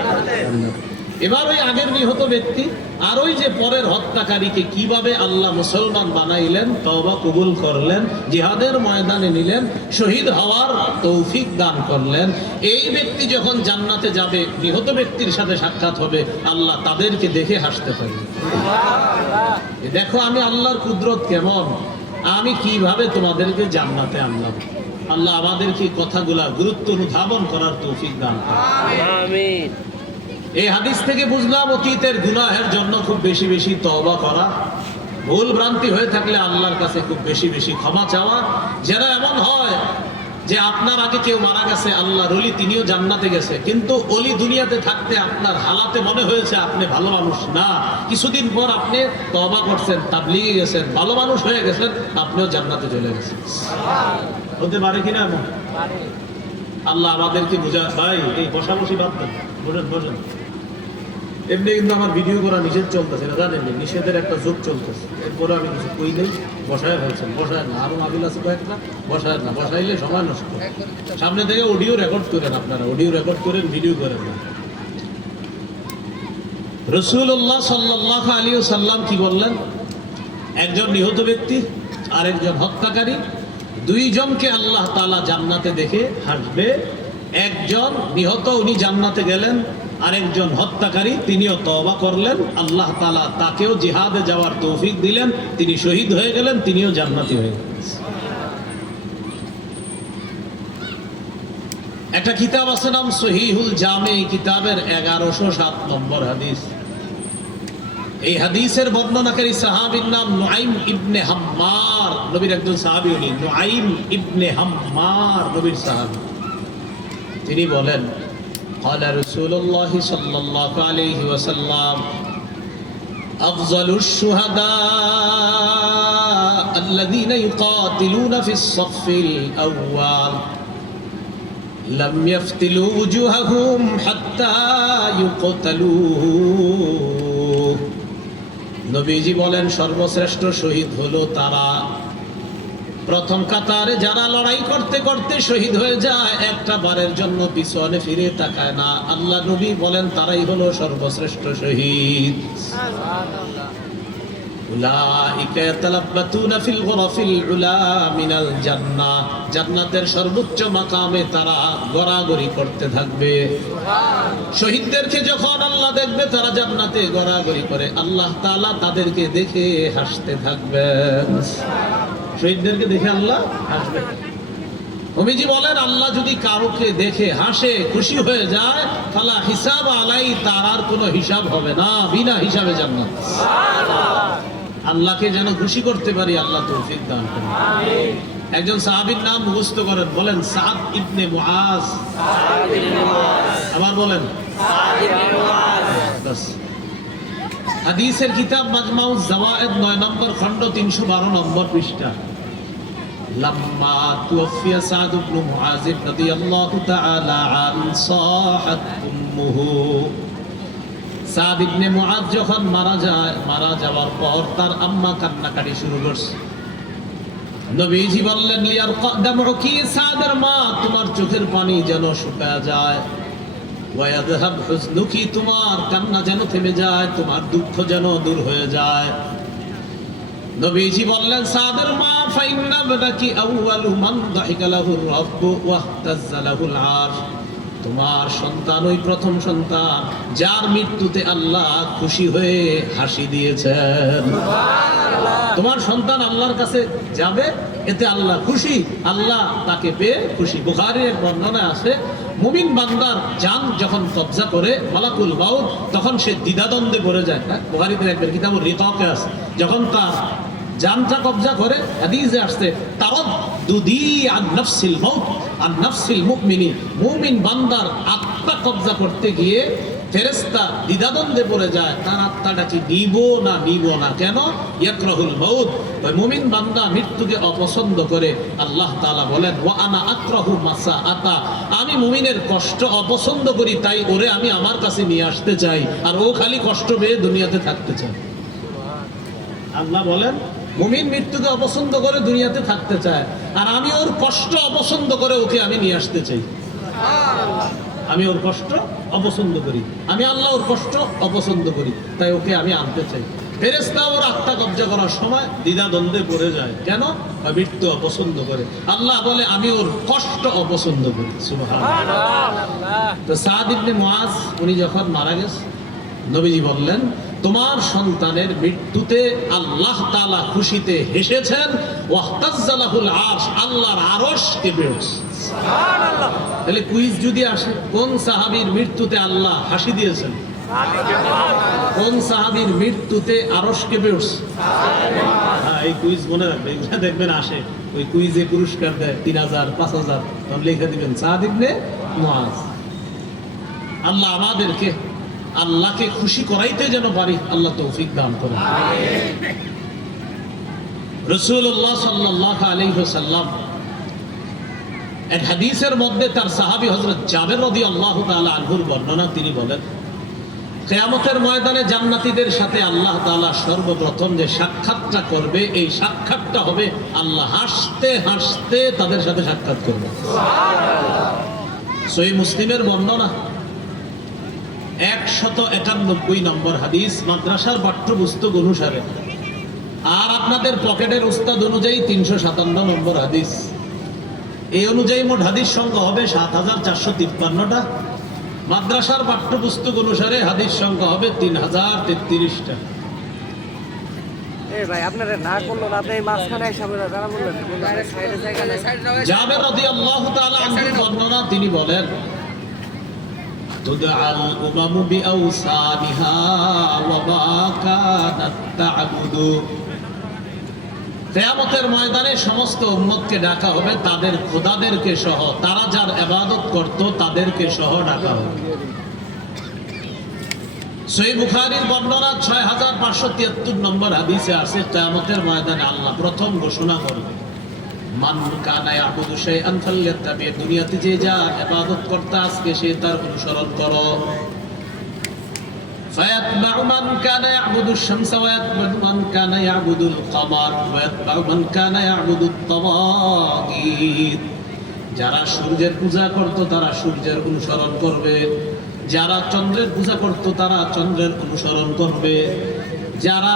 এবার ওই আগের নিহত ব্যক্তি আর ওই যে পরের হত্যাকারীকে কিভাবে আল্লাহ মুসলমান বানাইলেন, তওবা কবুল করলেন, জিহাদের ময়দানে নিলেন, শহীদ হওয়ার তৌফিক দান করলেন। এই ব্যক্তি যখন জান্নাতে যাবে, নিহত ব্যক্তির সাথে সাক্ষাৎ হবে, আল্লাহ তাদেরকে দেখে হাসতে পারে। দেখো আমি আল্লাহর কুদরত কেমন, আমি কিভাবে তোমাদেরকে জান্নাতে আনলাম। আল্লাহ আমাদেরকে কথাগুলা গুরুত্ব অনুধাবন করার তৌফিক দান করুন। আমিন। এই হাদিস থেকে বুঝলাম অতীতের গুনাহের জন্য খুব বেশি বেশি তওবা করা, ভুল ভ্রান্তি হয়ে থাকলে আল্লাহর কাছে খুব বেশি বেশি ক্ষমা চাওয়া। যেন এমন হয় যে আপনার আগে কেউ মারা গেছে, আল্লাহর ওলি, তিনিও জান্নাতে গেছে, কিন্তু ওলি দুনিয়াতে থাকতে আপনার হালাতে মনে হয়েছে আপনি ভালো মানুষ না, কিছুদিন পর আপনি তওবা করছেন, তাবলীগে গেছেন, ভালো মানুষ হয়ে গেছেন, আপনিও জান্নাতে চলে গেছেন। হতে পারে কিনা এমন? আল্লাহ আমাদেরকে বুঝা। ভাই এই বসাবসি বাদ দেন, বসেন বসেন। এমনি কিন্তু আমার ভিডিও করা নিষেধ চলতেছে না, জানেন? নিষেধের একটা যুগ চলতেছে। এরপরে আমি কিছু কই নেই, বসায় ফেলছেন। বসায় না, আরো আবিল আছে কয়েকটা, বসায় না, বসাইলে সময় নষ্ট। সামনে থেকে অডিও রেকর্ড করেন, আপনারা অডিও রেকর্ড করেন, ভিডিও করেন না। রাসূলুল্লাহ সাল্লাল্লাহু আলাইহি ওয়াসাল্লাম কি বললেন? একজন নিহত ব্যক্তি আর একজন হত্যাকারী, দুইজনকে আল্লাহ তাআলা জান্নাতে দেখে হাসবে। একজন নিহত, উনি জান্নাতে গেলেন, আরেকজন হত্যাকারী তিনিও তওবা করলেন, আল্লাহ তাআলা তাকেও জিহাদে যাওয়ার তৌফিক দিলেন, তিনি শহীদ হয়ে গেলেন, তিনিও জান্নাতি হয়ে গেলেন। একটা কিতাব আছে নাম সহিহুল জামে, এই কিতাবের 1107 নম্বর হাদিস। এই হাদিসের বর্ণনাকারী সাহাবীর নাম নুআইম ইবনে হাম্মার, নবীর একজন সাহাবী উনি, নুআইম ইবনে হাম্মার নবীর সাহাবী। তিনি বলেন قال رسول الله صلى الله عليه وسلم أفضل الشهداء الذين يقاتلون في الصف الأول لم يفتلوا وجوههم حتى يقتلوا নবীজি বলেন সর্বশ্রেষ্ঠ শহীদ হলো তারা প্রথম কাতারে যারা লড়াই করতে করতে শহীদ হয়ে যায়, একটা বারের জন্য পিছনে ফিরে তাকায় না। আল্লাহ নবী বলেন তারাই হলো সর্বশ্রেষ্ঠ শহীদ। উলাইকা ইয়াতালাব্বাতুনা ফিল গুরাফিল উলা মিনাল জান্নাহ, জান্নাতের সর্বোচ্চ মাকামে তারা গড়াগড়ি করতে থাকবে। শহীদদেরকে যখন আল্লাহ দেখবে তারা জান্নাতে গড়াগড়ি করে, আল্লাহ তাআলা তাদেরকে দেখে হাসতে থাকবেন। শহীদদেরকে দেখে আল্লাহ হাসবে। নবীজি বলেন আল্লাহ যদি কাউকে দেখে হাসে, খুশি হয়ে যায়, ফালা হিসাব আলাই, তার আর কোনো হিসাব হবে না, বিনা হিসাবে জান্নাত। আল্লাহকে যেন খুশি করতে পারি, আল্লাহ তৌফিক দান করুন। একজন সাহাবীর নাম মুখস্থ করেন, বলেন সাদ ইবনে মুআজ। আবার বলেন বাস। হাদিসের কিতাব মাজমাউজ জাওয়ায়েদ 9 নম্বর খণ্ড 312 নম্বর পৃষ্ঠা। লাম্মা তুওফিয়া সাদ ইবনে মুআজ রাদিয়াল্লাহু তাআলা আন সাহাত উম্মুহু, সাদ ইবনে মুআজ যখন মারা যায়, মারা যাওয়ার পর তার আম্মা কান্নাকাটি শুরু করছে। নবীজি বললেন লিয়ারকা দামউকি, সাদের মা তোমার চোখের পানি যেন শুকায় যায়, ওয়ায়াযহাব হুজনুকি, তোমার কান্না যেন থেমে যায়, তোমার দুঃখ যেন দূর হয়ে যায়। নবীজি বললেন সাদের মা ফাইন্না বাদাকি আউয়ালু মান দাহিকা লাহুর রাব্বু ওয়াহতাজ্জা লাহুল আরশ, তোমার সন্তান ওই প্রথম সন্তান যার মৃত্যুতে আল্লাহ খুশি হয়ে হাসি দিয়েছেন। তোমার সন্তান আল্লাহর কাছে যাবে, এতে আল্লাহ খুশি, আল্লাহ তাকে পেয়ে খুশি। বুখারীর এক বর্ণনায় আছে, মুমিন বান্দার জান যখন কবজা করে মালাকুল মাউত, তখন সে দ্বিধাদ্বন্দ্বে পড়ে যায়। বুখারীতে একবার কিতাবুর রিকাকে আছে, যখন তার জানটা কবজা করে, হাদিসে আসছে তারাদ্দুদি আন নাফসিল মাউত আন নাফসিল মুমিনি, মুমিন বান্দার আত্মা কবজা করতে গিয়ে ফেরেশতা দ্বিধাদ্বন্দ্বে পড়ে যায়, তার আত্মাটা কি নিব না। কেন? ইয়াকরাহুল মাউত, ওই মুমিন বান্দা মৃত্যুকে অপছন্দ করে। আল্লাহ তাআলা বলেন ওয়া আনা আকরাহু মাসাআতা, আমি মুমিনের কষ্ট অপছন্দ করি, তাই ওরে আমি আমার কাছে নিয়ে আসতে চাই, আর ও খালি কষ্ট পেয়ে দুনিয়াতে থাকতে চায়। আল্লাহ বলেন মুমিন মৃত্যুকে অপছন্দ করে দুনিয়াতে থাকতে চায়, আর আমি ওর কষ্ট অপছন্দ করে ওকে আমি নিয়ে আসতে চাই। আমি ওর কষ্ট অপছন্দ করি, আমি আল্লাহ ওর কষ্ট অপছন্দ করি, তাই ওকে আমি আনতে চাই। ফেরেশতা ওর আত্মা কবজা করার সময় দ্বিধাদ্বন্দ্বে পড়ে যায়, কেন? মৃত্যু অপছন্দ করে। আল্লাহ বলে আমি ওর কষ্ট অপছন্দ করি। সুবহানাল্লাহ। তো সাদ ইবনে মুআজ উনি যখন মারা গেছে, নবীজি বললেন তোমার সন্তানের মৃত্যুতে আল্লাহ তাআলা খুশিতে হেসেছেন, ওয়াহতাজ্জা লাহুল আরশ, আল্লাহর আরশ কেঁপে উঠছে। সুবহানাল্লাহ। তাহলে কুইজ যদি আসে, কোন সাহাবীর মৃত্যুতে আল্লাহ হাসি দিয়েছেন? কোন সাহাবীর মৃত্যুতে আরশ কেঁপে উঠছে? হ্যাঁ, এই কুইজ মনে রাখবেন, এগুলা দেখবেন আসে, ওই কুইজে পুরস্কার দেয় 3000 5000, তখন লিখে দিবেন সাদ ইবনে মুআজ। আল্লাহ আমাদেরকে আল্লাহকে খুশি করাইতে যেন পারি, আল্লাহ তৌফিক দান করেন। রাসূলুল্লাহ সাল্লাল্লাহু আলাইহি ওয়াসাল্লাম এক হাদিসের মধ্যে তার সাহাবী হযরত জাবের রাদিয়াল্লাহু তাআলা আনহুর বর্ণনা, তিনি বলেন কিয়ামতের ময়দানে জান্নাতীদের সাথে আল্লাহ তাআলা সর্বপ্রথম যে সাক্ষাৎটা করবে, এই সাক্ষাৎটা হবে আল্লাহ হাসতে হাসতে তাদের সাথে সাক্ষাৎ করবে। সুবহানাল্লাহ। সহিহ মুসলিমের বর্ণনা 191 নম্বর হাদিস, মাদ্রাসার পাঠ্যপুস্তক অনুসারে, আর আপনাদের পকেটের উস্তাদ অনুযায়ী 357 নম্বর হাদিস। এই অনুযায়ী মোট হাদিস সংখ্যা হবে 7453টা। মাদ্রাসার পাঠ্যপুস্তক অনুসারে হাদিস সংখ্যা হবে 3033টা। ভাই আপনারা না করলো না, আপনি এই মাঝখানে এসে বলে যারা বললেন সাইডে জায়গা নেই। জাবের রাদিয়াল্লাহু তাআলা আনহু বর্ণনা, তিনি বলেন তুদআল উমামু বিআওসানিহা ওয়া মা কানাত তা'বুদু। কিয়ামতের ময়দানে সমস্ত উম্মতকে ডাকা হবে তাদের খোদাদেরকে সহ, তারা যার ইবাদত করত তাদেরকে সহ ডাকা হবে। সহিহ বুখারীর বর্ণনা 6573 নম্বর হাদিসে আছে, কিয়ামতের ময়দানে আল্লাহ প্রথম ঘোষণা করবে মান কানা ইয়াবুদু শাইআন ফালইয়াত্তাবি। দুনিয়াতে যে যা ইবাদত করতে আজকে সে তার অনুসরণ করো। ফায়াতবাউ মান কানা ইয়াবুদু শামসা ওয়া ইয়াতবাউ মান কানা ইয়াবুদুল কমার ওয়া ইয়াতবাউ মান কানা ইয়াবুদুত তাওয়াগীত। যারা সূর্যের পূজা করত তারা সূর্যের অনুসরণ করবে, যারা চন্দ্রের পূজা করত তারা চন্দ্রের অনুসরণ করবে, যারা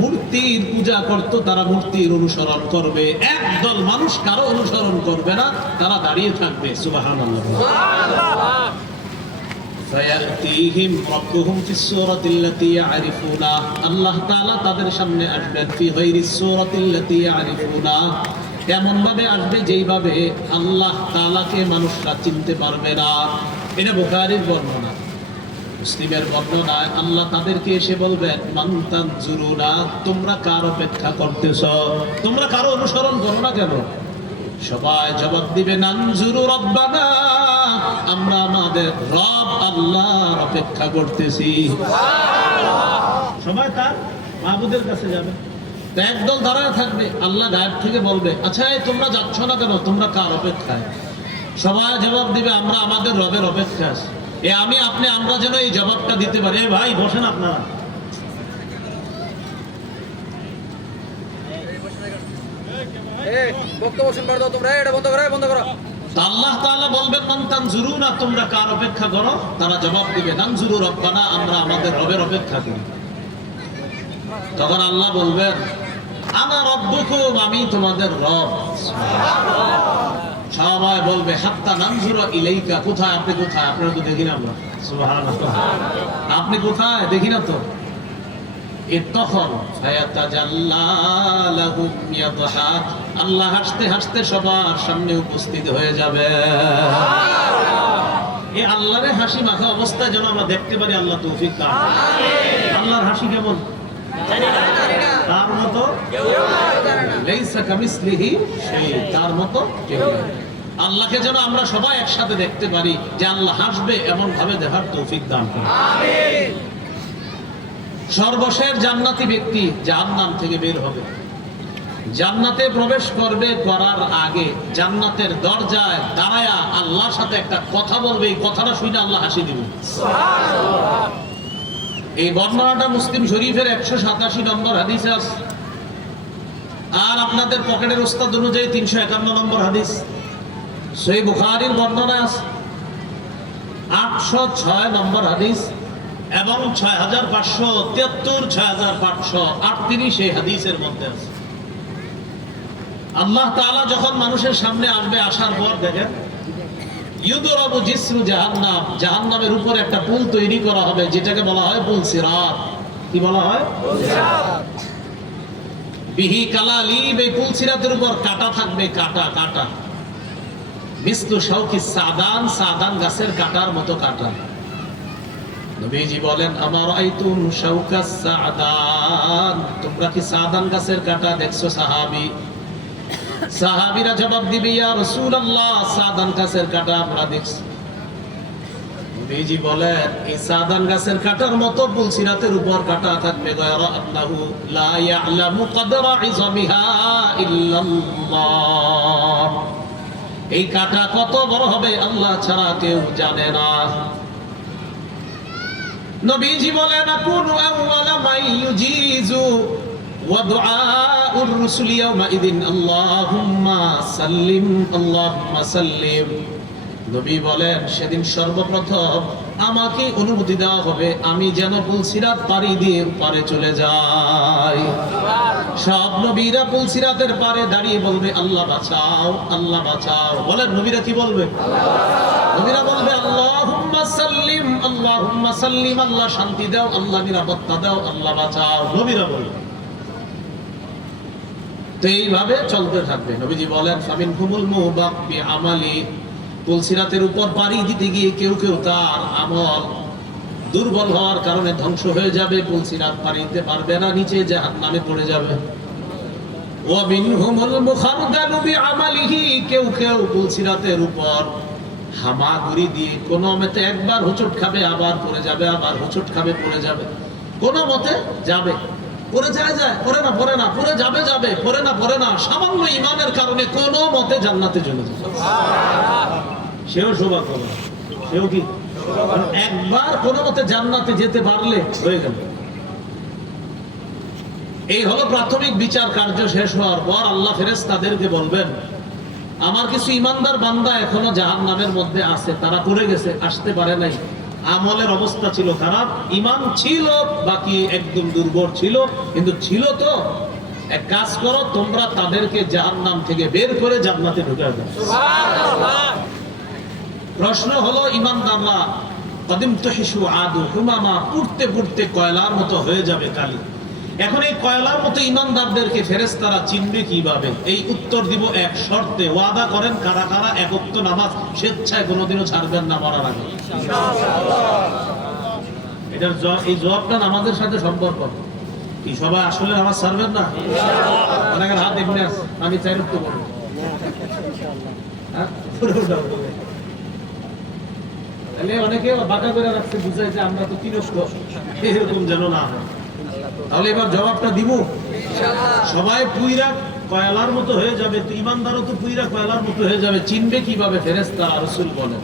মূর্তির পূজা করত তারা মূর্তির অনুসরণ করবে। একদল মানুষ কারো অনুসরণ করবে না, তারা দাঁড়িয়ে থাকবে। সুবহানাল্লাহ। ফায়াতিহিম রাব্বুহুম ফিস সূরাতিল্লাতী ইয়ারিফুনা। আল্লাহ তাআলা তাদের সামনে আসবেন ফি গায়রিস সূরাতিল্লাতী ইয়ারিফুনা, এমন ভাবে আসবে যেইভাবে আল্লাহ তাআলাকে মানুষরা চিনতে পারবে না। এটা বুখারীর বর্ণনা। মুসলিমের বর্ণনায় আল্লাহ তাদেরকে এসে বলবেন মান তানজুরুনা, তোমরা কার অপেক্ষা করতেছ, তোমরা কারো অনুসরণ করো না কেন? সবাই জবাব দিবে নানজুরু রাব্বানা, আমরা আমাদের রব আল্লাহর অপেক্ষা করতেছি। সবাই তার মাবুদের কাছে যাবে। তো একদল দাঁড়ায় থাকবে, আল্লাহ গায়েব থেকে বলবে আচ্ছা এই তোমরা যাচ্ছ না কেন, তোমরা কার অপেক্ষায়? সবাই জবাব দিবে আমরা আমাদের রবের অপেক্ষা আছি। আমি আপনি আমরা যেন এই জবাবটা দিতে পারি। ভাই বসেন আপনারা। আল্লাহ তাআলা বলবেন মান তানজুরুনা, তোমরা কার অপেক্ষা করো? তারা জবাব দিবে নানজুরু রাব্বানা, আমরা আমাদের রবের অপেক্ষা করি। তখন আল্লাহ বলবেন আনা রাব্বুকুম, আমি তোমাদের রব। সবাই বলবে হাত্তা নানজুরা ইলাইকা, কোথায় আপনি, কোথায়? আপনারা তো দেখি না আমরা। সুবহানাল্লাহ। আপনি কোথায়? দেখি না তো। তখন ফায়াতাজাল্লা লাহুম ইয়াদহাক, আল্লাহ হাসতে হাসতে সবার সামনে উপস্থিত হয়ে যাবে। এই আল্লাহরে হাসি মাখা অবস্থায় যেন আমরা দেখতে পারি, আল্লাহ তৌফিক দান করুন। আল্লাহর হাসি কেমন জানি না, তার মতো কেউ নাই, লাইসা কামিসলিহি শাই, তার মতো কেউ নাই। আল্লাহকে যেন আমরা সবাই একসাথে দেখতে পারি, যে আল্লাহ হাসবে এমন ভাবে দেখার তৌফিক দান করুন। আমিন। সর্বশেষ জান্নাতি ব্যক্তি জাহান্নাম থেকে বের হবে, জান্নাতে প্রবেশ করবে। করার আগে জান্নাতের দরজায় দাঁড়ায়া আল্লাহর সাথে একটা কথা বলবে, এই কথাটা শুনে আল্লাহ হাসি দিবেন। সুবহানাল্লাহ। এই বর্ণনাটা মুসলিম শরীফের 187 নম্বর হাদিসে আছে। আর আপনাদের পকেটের ওস্তাদ অনুযায়ী 351 নম্বর হাদিস। সহিহ বুখারীর বর্ণনা আছে 806 নম্বর হাদিস এবং 6573, 6538 এই হাদিসের মধ্যে আছে। আল্লাহ তাআলা যখন মানুষের সামনে আসবে, আসার পর দেখেন ইউদরাবু জিসরু জাহান্নাম, জাহান্নামের উপর একটা পুল তৈরি করা হবে, যেটাকে বলা হয় পুল সিরাত। কি বলা হয়? পুল সিরাত। বিহি কালালিব, এই পুল সিরাতের উপর কাঁটা থাকবে, কাঁটা কাঁটা। মিসলু শাওকিস সাদান, সাদান গাছের কাঁটার মতো কাঁটা। নবীজি বলেন আমার আইতুম শাওকাস সাদান, তোমরা কি সাদান গাছের কাঁটা দেখছো? সাহাবী সাহাবীরা জবাব দিবে ইয়া রাসূলুল্লাহ, সাদান গাছের কাঁটা আমরা দেখছি। নবীজি বলেন এই সাদান গাছের কাঁটার মতো পুলসিরাতের উপর কাঁটা থাকবে, গায়রা আন্নাহু লা ইয়ালামু কদরা ইযমিহা ইল্লাল্লাহ। এই কাঁটা কত বড় হবে আল্লাহ ছাড়া কেউ জানে না। নবীজি বলেন আকুনু আউওয়ালা মান ইউজিজু ওয়া দুআউর রাসূল ইয়াউমাইদিন আল্লাহুম্মা সাল্লিম আল্লাহুম্মা সাল্লিম। নবী বলেন সেদিন সর্বপ্রথম আমাকে অনুমতি দেওয়া হবে, আমি যেন পুলসিরাত পাড়ি দিয়ে পারে চলে যাই। সব নবীরা পুলসিরাতের পারে দাঁড়িয়ে বলবে আল্লাহ বাঁচাও, আল্লাহ বাঁচাও। বলেন নবীরা কি বলবে? আল্লাহ বাঁচাও। নবীরা বলবে আল্লাহুম্মা সাল্লিম আল্লাহুম্মা সাল্লিম, আল্লাহ শান্তি দাও, আল্লাহ নিরাপত্তা দাও, আল্লাহ বাঁচাও, নবীরা বলবে। তো এইভাবে চলতে থাকবে। নবীজি বলেন ফামিনহুমুল মুবাক বিআমালি, পুলসিরাতের উপর পাড়ি দিতে গিয়ে কেউ কেউ তার আমল দুর্বল হওয়ার কারণে ধ্বংস হয়ে যাবে, পুলসিরাত পাড়ি দিতে পারবে না, নিচে জাহান্নামে পড়ে যাবে। ওয়া মিনহুমুল মুখারদালু বিআমালিহি, কেউ কেউ পুলসিরাতের উপর হামাগুড়ি দিয়ে কোনো মতে একবার হোঁচট খাবে, আবার পড়ে যাবে, আবার হোঁচট খাবে, পড়ে যাবে, কোনো মতে যাবে, পড়ে যায়, পড়ে না, পড়ে না, পড়ে যাবে, পড়ে না, পড়ে না, সামান্য ইমানের কারণে কোনো মতে জান্নাতে চলে যাবে। সেও সৌভাগ্য, সেও কি একবার কোনো মতে জান্নাতে যেতে পারলে হয়ে গেল। এই হলো প্রাথমিক বিচার কার্য শেষ হওয়ার পর আল্লাহ ফেরেশতাদেরকে বলবেন, আমার কিছু ইমানদার বান্দা এখনো জাহান্নামের মধ্যে আছে, তারা পড়ে গেছে, আসতে পারে নাই, আমলের অবস্থা ছিল খারাপ, ইমান ছিল বাকি একদম দুর্বল ছিল, কিন্তু ছিল তো, এক কাজ করো, তোমরা তাদেরকে জাহান্নাম থেকে বের করে জান্নাতে ঢুকায় দাও। প্রশ্ন হলো ইমানদাররা কদিম তহিসু আদু হুমামা, পুড়তে পুড়তে কয়লার মতো হয়ে যাবে কালি। এখন এই কয়লার মতো ইমানদারদেরকে ফেরেশতারা চিনবে কিভাবে? এই উত্তর দিব এক শর্তে, ওয়াদা করেন কারা কারা এক ওয়াক্ত নামাজ স্বেচ্ছায় কোনোদিনও ছাড়বেন না মরার আগে। এটার এই জবাবটা নামাজের সাথে সম্পর্ক কি? সবাই আসলে নামাজ ছাড়বেন না? অনেকের হাত এমনি আছে, আমি চাই রুক্ত করবো, অনেকে বাঁকা করে রাখছে, বুঝাই যে আমরা তো তিরস্ক, এরকম যেন না হয়। তাহলে এবার জবাবটা দিব, সবাই পুইরা কয়লার মতো হয়ে যাবে, তো ইমানদারও তো পুইরা কয়লার মতো হয়ে যাবে, চিনবে কিভাবে? ফেরেশতা রাসূল বলেন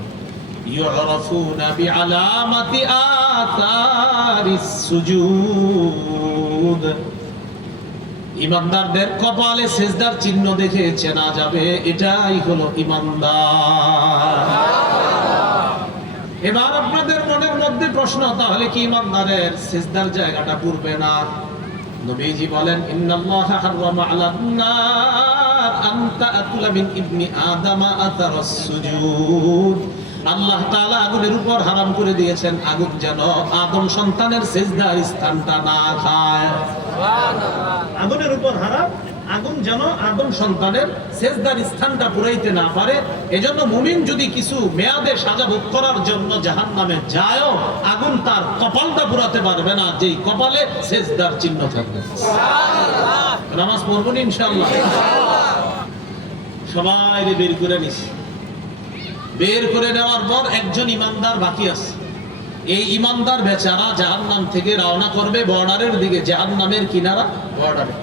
ইউরাফুনা বিআলামাতি আতারিস সুজুদ, ইমানদারদের কপালে সিজদার চিহ্ন দেখে চেনা যাবে, এটাই হলো ইমানদার। এবার আপনাদের মনের মধ্যে প্রশ্ন, তাহলে কি ইমানদারের সিজদার জায়গাটা পূর্বে না? নবীজি বলেন ইন্নাল্লাহা হারামা আলান নার আন তাআকুলা মিন ইবনি আদামা আতারাস সুজুদ, আল্লাহ তাআলা আগুনের উপর হারাম করে দিয়েছেন আগুন যেন আদম সন্তানের সিজদার স্থানটা না খায়। সুবহানাল্লাহ, আগুনের উপর হারাম, আগুন যেন আদম সন্তানের সিজদার স্থানটা পুরাইতে না পারে। এজন্য মুমিন যদি কিছু মেয়াদে সাজা ভোগ করার জন্য জাহান্নামে যায়ও, আগুন তার কপালটা পুরাতে পারবে না, যেই কপালে সিজদার চিহ্ন থাকবে। সুবহানাল্লাহ, নামাজ পড়বো ইনশাআল্লাহ। সবাই বের করে নিস, বের করে নেওয়ার পর একজন ইমানদার বাকি আছে। এই ইমানদার বেচারা জাহান্নাম থেকে রওনা করবে বর্ডারের দিকে, জাহান্নামের কিনারা বর্ডারে।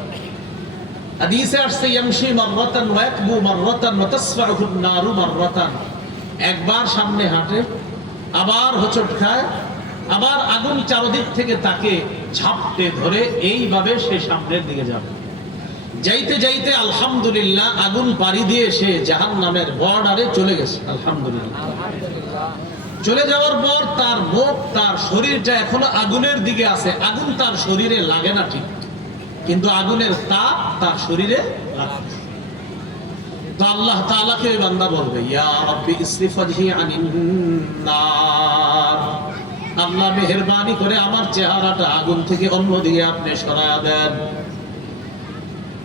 হাদিসে আসছে ইয়ামশি মাররাতান ওয়া ইয়াকবু মাররাতান ওয়া তাসফাউহুন নারু মাররাতান, একবার সামনে হাঁটে, আবার হোঁচট খায়, আবার আগুন চারদিক থেকে তাকে ঝাপটে ধরে, এইভাবে সে সামনের দিকে যাবে। যাইতে যাইতে আলহামদুলিল্লাহ আগুন পাড়ি দিয়ে সে জাহান্নামের বর্ডারে চলে গেছে। আলহামদুলিল্লাহ, চলে যাওয়ার পর তার মুখ, তার শরীরটা এখনো আগুনের দিকে আছে, আগুন তার শরীরে লাগে না ঠিক, কিন্তু আগুনের তাপ তার শরীরে লাগছে। তো আল্লাহ তাআলাকে ওই বান্দা বলবে ইয়া রাব্বি ইসরিফ ওয়াজহি আনিন নার, আল্লাহ মেহেরবানি করে আমার চেহারাটা আগুন থেকে অন্যদিকে আপনি সরায়া দেন।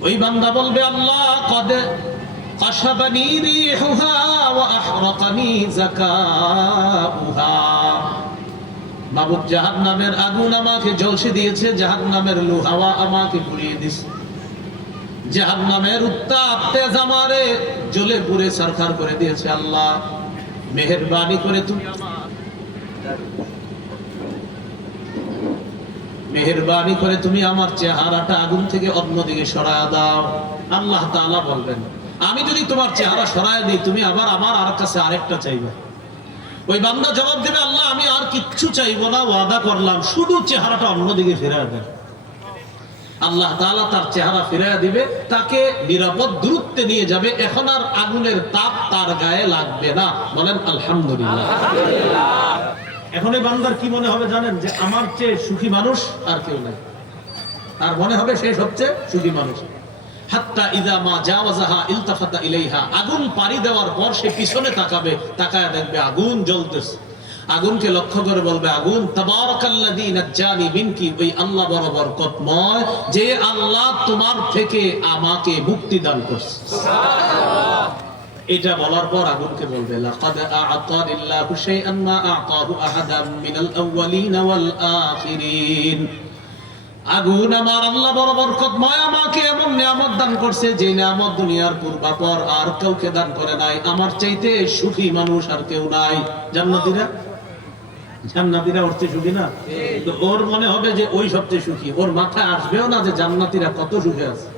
ওই বান্দা বলবে আল্লাহ কদ কাশাবানি রিহুহা ওয়া আহরাকানি যাকাউহা, মাবুদ জাহান্নামের আগুন আমাকে জ্বলসে দিয়েছে, জাহান্নামের লোহাওয়া আমাকে পুড়িয়ে দিয়েছে, জাহান্নামের উত্তাপ তেজ আমারে জ্বলে পুড়ে ছারখার করে দিয়েছে। আল্লাহ মেহেরবানি করে তুমি মেহেরবানি করে তুমি আমার চেহারাটা আগুন থেকে অন্যদিকে সরায়া দাও। আল্লাহ তাআলা বলবেন আমি যদি তোমার চেহারা সরায়া দিই, তুমি আবার আমার আর কাছে আরেকটা চাইবে। ওই বান্দা জবাব দেবে আল্লাহ আমি আর কিচ্ছু চাইবো না, ওয়াদা করলাম, শুধু চেহারাটা অন্যদিকে ফিরিয়ে দেন। আল্লাহ তাআলা তার চেহারা ফিরিয়ে দিবে, তাকে নিরাপদ দূরত্বে নিয়ে যাবে, এখন আর আগুনের তাপ তার গায়ে লাগবে না। বলেন আলহামদুলিল্লাহ। এখন এই বান্দার কি মনে হবে জানেন? যে আমার চেয়ে সুখী মানুষ আর কেউ নাই, আর মনে হবে সে সবচেয়ে সুখী মানুষ। হাত্তা ইযা মা জাওয়াজাহা ইলতাফাতা ইলাইহা, আগুন পাড়ি দেওয়ার পর সে পিছনে তাকাবে, তাকায়া দেখবে আগুন জ্বলতেছে। আগুনকে লক্ষ্য করে বলবে আগুন, তাবারাকাল্লাযী নাজ্জানি মিনকি, ওই আল্লাহ বড় বরকতময় যে আল্লাহ তোমার থেকে আমাকে মুক্তি দান করছে। এটা বলার পর আগুনকে বলবে লাকাদ আ'তানিল্লাহু শাইআন মা আ'তাহু আহাদাম মিনাল আউওয়ালিন ওয়াল আখিরিন। আগুন, আমার আল্লাহ বড় বরকতময় আমাকে এমন নিয়ামত দান করছে যে নিয়ামত দুনিয়ার পূর্বাপর আর কাউকে দান করে নাই। আমার চাইতে সুখী মানুষ আর কেউ নাই। জান্নাতীরা অর্থে সুখী না? তো ওর মনে হবে যে ওই সবচেয়ে সুখী, ওর মাথায় আসবেও না যে জান্নাতীরা কত সুখে আছে।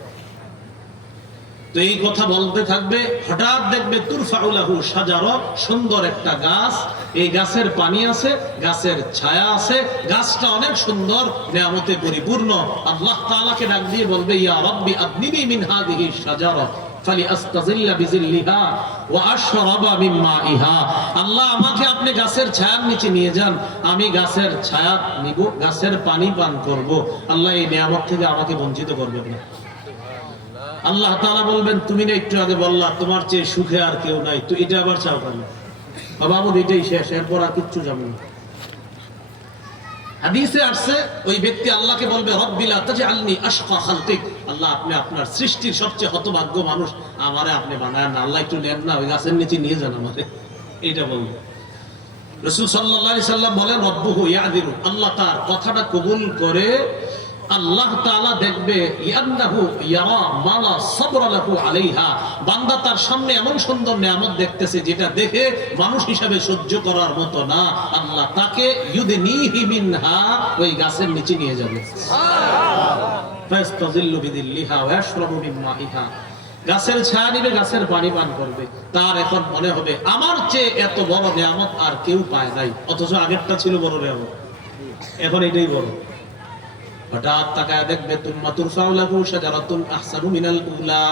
তো এই কথা বলতে থাকবে, হঠাৎ দেখবে তুরফাউলাহু শাজারা, সুন্দর একটা গাছ, এই গাছের পানি আছে, গাছের ছায়া আছে, গাছটা অনেক সুন্দর, নিয়ামতে পরিপূর্ণ। আল্লাহ তাআলাকে ডাক দিয়ে বলবে ইয়া রাব্বি আদনিনি মিন হাযিহি শাজারা ফালিআস্তাযিল্লা বিযিল্লিহা ওয়া আশরাবা মিন মাইহা। আল্লাহ আমাকে আপনি গাছের ছায়ার নিচে নিয়ে যান, আমি গাছের ছায়া নিব, গাছের পানি পান করব। আল্লাহ এই নিয়ামত থেকে আমাকে বঞ্চিত করবেন না। আল্লাহ তাআলা বলবেন তুমি না একটু আগে বললা তোমার চেয়ে সুখে আর কেউ নাই, তো এটা আবার চাও কেন? বাবা আমার এটাই শেষ, এরপর আর কিচ্ছু যাবে না। হাদিসে আসছে ওই ব্যক্তি আল্লাহকে বলবে রব্বি লা তাজআলনি আশকা খালকিক, আল্লাহ আপনি আপনার সৃষ্টির সবচেয়ে হতভাগ্য মানুষ আমারে আপনি বানায় না, আল্লাহ একটু নেন না, ওই গাছের নিচে নিয়ে যান আমারে, এইটা বলবে। রাসূল সাল্লাল্লাহু আলাইহি সাল্লাম বলেন রব্বুহু ইয়াদিরু, আল্লাহ তার কথাটা কবুল করে আল্লাহ তাআলা দেখবে ইয়ান্নাহু ইয়ারা মালা সাবরা লাহু আলাইহা, বান্দা তার সামনে এমন সুন্দর নিয়ামত দেখতেছে যেটা দেখে মানুষ হিসাবে সহ্য করার মতো না, আল্লাহ তাকে ইউদনিহি মিনহা, ওই গাছের নিচে নিয়ে যাবে। ফায়াস্তাযিল্লু বিযিল্লিহা ওয়া ইয়াশরাবু মিন মাইহা, গাছের ছায়া নিবে, গাছের পানি পান করবে। তার এখন মনে হবে আমার চেয়ে এত বড় নিয়ামত আর কেউ পায় নাই, অথচ আগেরটা ছিল বড় নিয়ামত, এখন এটাই বড়। হঠাৎ তাকায় দেখবে তুম্মা তুরফাউ লাহু শাজারাতুন আহসানু মিনাল উলা,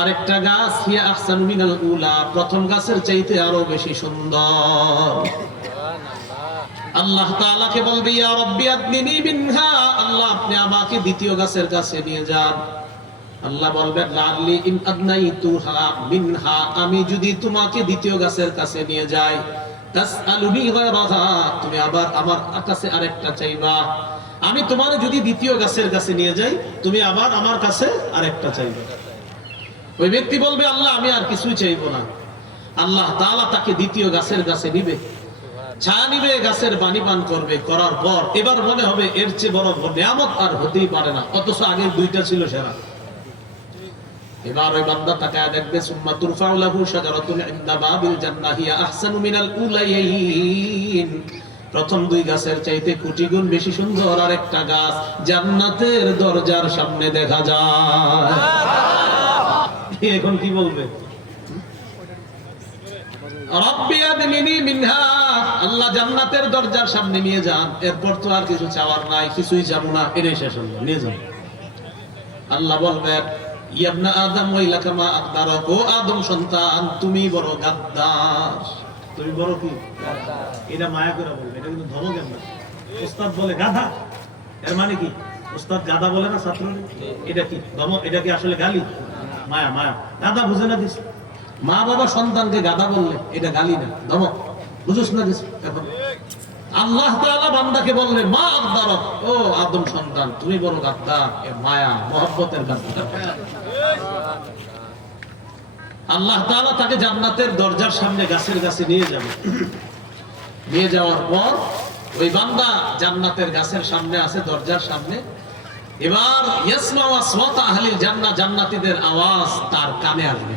আরেকটা গাছ হিয়া আহসানু মিনাল উলা, প্রথম গাছের চাইতে আরো বেশি সুন্দর। আল্লাহ তাআলাকে বলবে ইয়া রাব্বি আদনিনি মিনহা, আল্লাহ আপনি আমাকে দ্বিতীয় গাছের কাছে নিয়ে যান। আল্লাহ বলবেন লাআল্লি ইন আদনাইতুহা মিনহা, আমি যদি তোমাকে দ্বিতীয় গাছের কাছে নিয়ে যাই, তাসআলুনি গায়রাহা, তুমি আবার আমার কাছে আরেকটা চাইবা। আমি তোমার যদি দ্বিতীয় গাছের কাছে নিয়ে যাই, তুমি আবার আমার কাছে আরেকটা চাইবে। ওই ব্যক্তি বলবে আল্লাহ আমি আর কিছুই চাইবো না। আল্লাহ তাআলা তাকে দ্বিতীয় গাছের কাছে নিবে, ছায়া নিবে, গাছের পানি পান করবে, করার পর এবার মনে হবে এর চেয়ে বড় নিয়ামত আর হতেই পারে না, অথচ আগের দুইটা ছিল সেরা। এবার ওই বান্দা তাকায় দেখবে সুম্মা তুরফাউ লাহু শাজারাতুন ইনদা বাবিল জান্নাহ হিয়া আহসানু মিনাল উলাইয়িন, প্রথম দুই গাছের চাইতে কোটি গুণ বেশি সুন্দর আরেকটা গাছ জান্নাতের দরজার সামনে দেখা যায়। এখন কি বলবে? রব্বি আদনিনি মিনহা, আল্লাহ জান্নাতের দরজার সামনে নিয়ে যান, এরপর তো আর কিছু চাওয়ার নাই, কিছুই চাবো না, এটাই শেষ হলো, নিয়ে যান। আল্লাহ বলবেন ইবনা আদম ওয়াইলাকা মা আকদারাক, ও আদম সন্তান তুমি বড় গাদ্দার, তুমি বড় কি গাদ্দার। এটা মায়া করে বলবে, এটা কিন্তু ধমকের না। ওস্তাদ বলে গাধা, এর মানে কি? ওস্তাদ গাধা বলে না ছাত্রদের, এটা কি ধমক? এটা কি আসলে গালি? মায়া, মায়া। গাধা বুঝে না দিস, মা বাবা সন্তানকে গাধা বললে এটা গালি না, ধমক, বুঝছ না দিস। এখন আল্লাহ তাআলা বান্দাকে বললে মা আকদারাক, ও আদম সন্তান তুমি বড় গাদ্দার, এ মায়া মহব্বতের গাদ্দার। আল্লাহ তাআলা তাকে জান্নাতের দরজার সামনে গাছের কাছে নিয়ে যাবে। নিয়ে যাওয়ার পর ওই বান্দা জান্নাতের গাছের সামনে আছে, দরজার সামনে। এবার ইয়াসমাউ আসওয়াতা আহলিল জান্নাহ, জান্নাতীদের আওয়াজ তার কানে আসবে।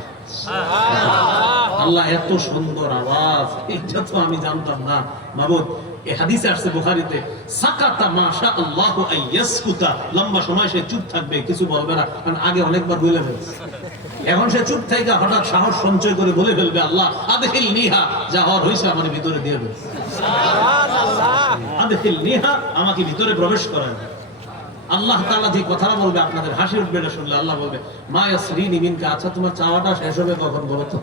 আল্লাহ এত সুন্দর আওয়াজ, এটা তো আমি জানতাম না। মাবুদ, এই হাদিসে আসছে বুখারীতে, সাকাতা মাশা আল্লাহু আইয়াসকুতা, লম্বা সময় সে চুপ থাকবে, কিছু বলবে না, কারণ আগে অনেকবার বলে ফেলছে। এখন সে চুপ থেকে হঠাৎ সাহস সঞ্চয় করে বলে ফেলবে আল্লাহ আদখিল নিহা, যা হওয়ার হয়েছে আমার ভিতরে দিয়ে দেবে। আদখিল নিহা, আমাকে ভিতরে প্রবেশ করায়। আল্লাহ তাআলা যে কথাটা বলবে আপনাদের হাসি উঠবে না শুনলে। আল্লাহ বলবে মা ইয়াসরিনি মিনকা, আচ্ছা তোমার চাওয়াটা শেষ হবে কখন বলো তো?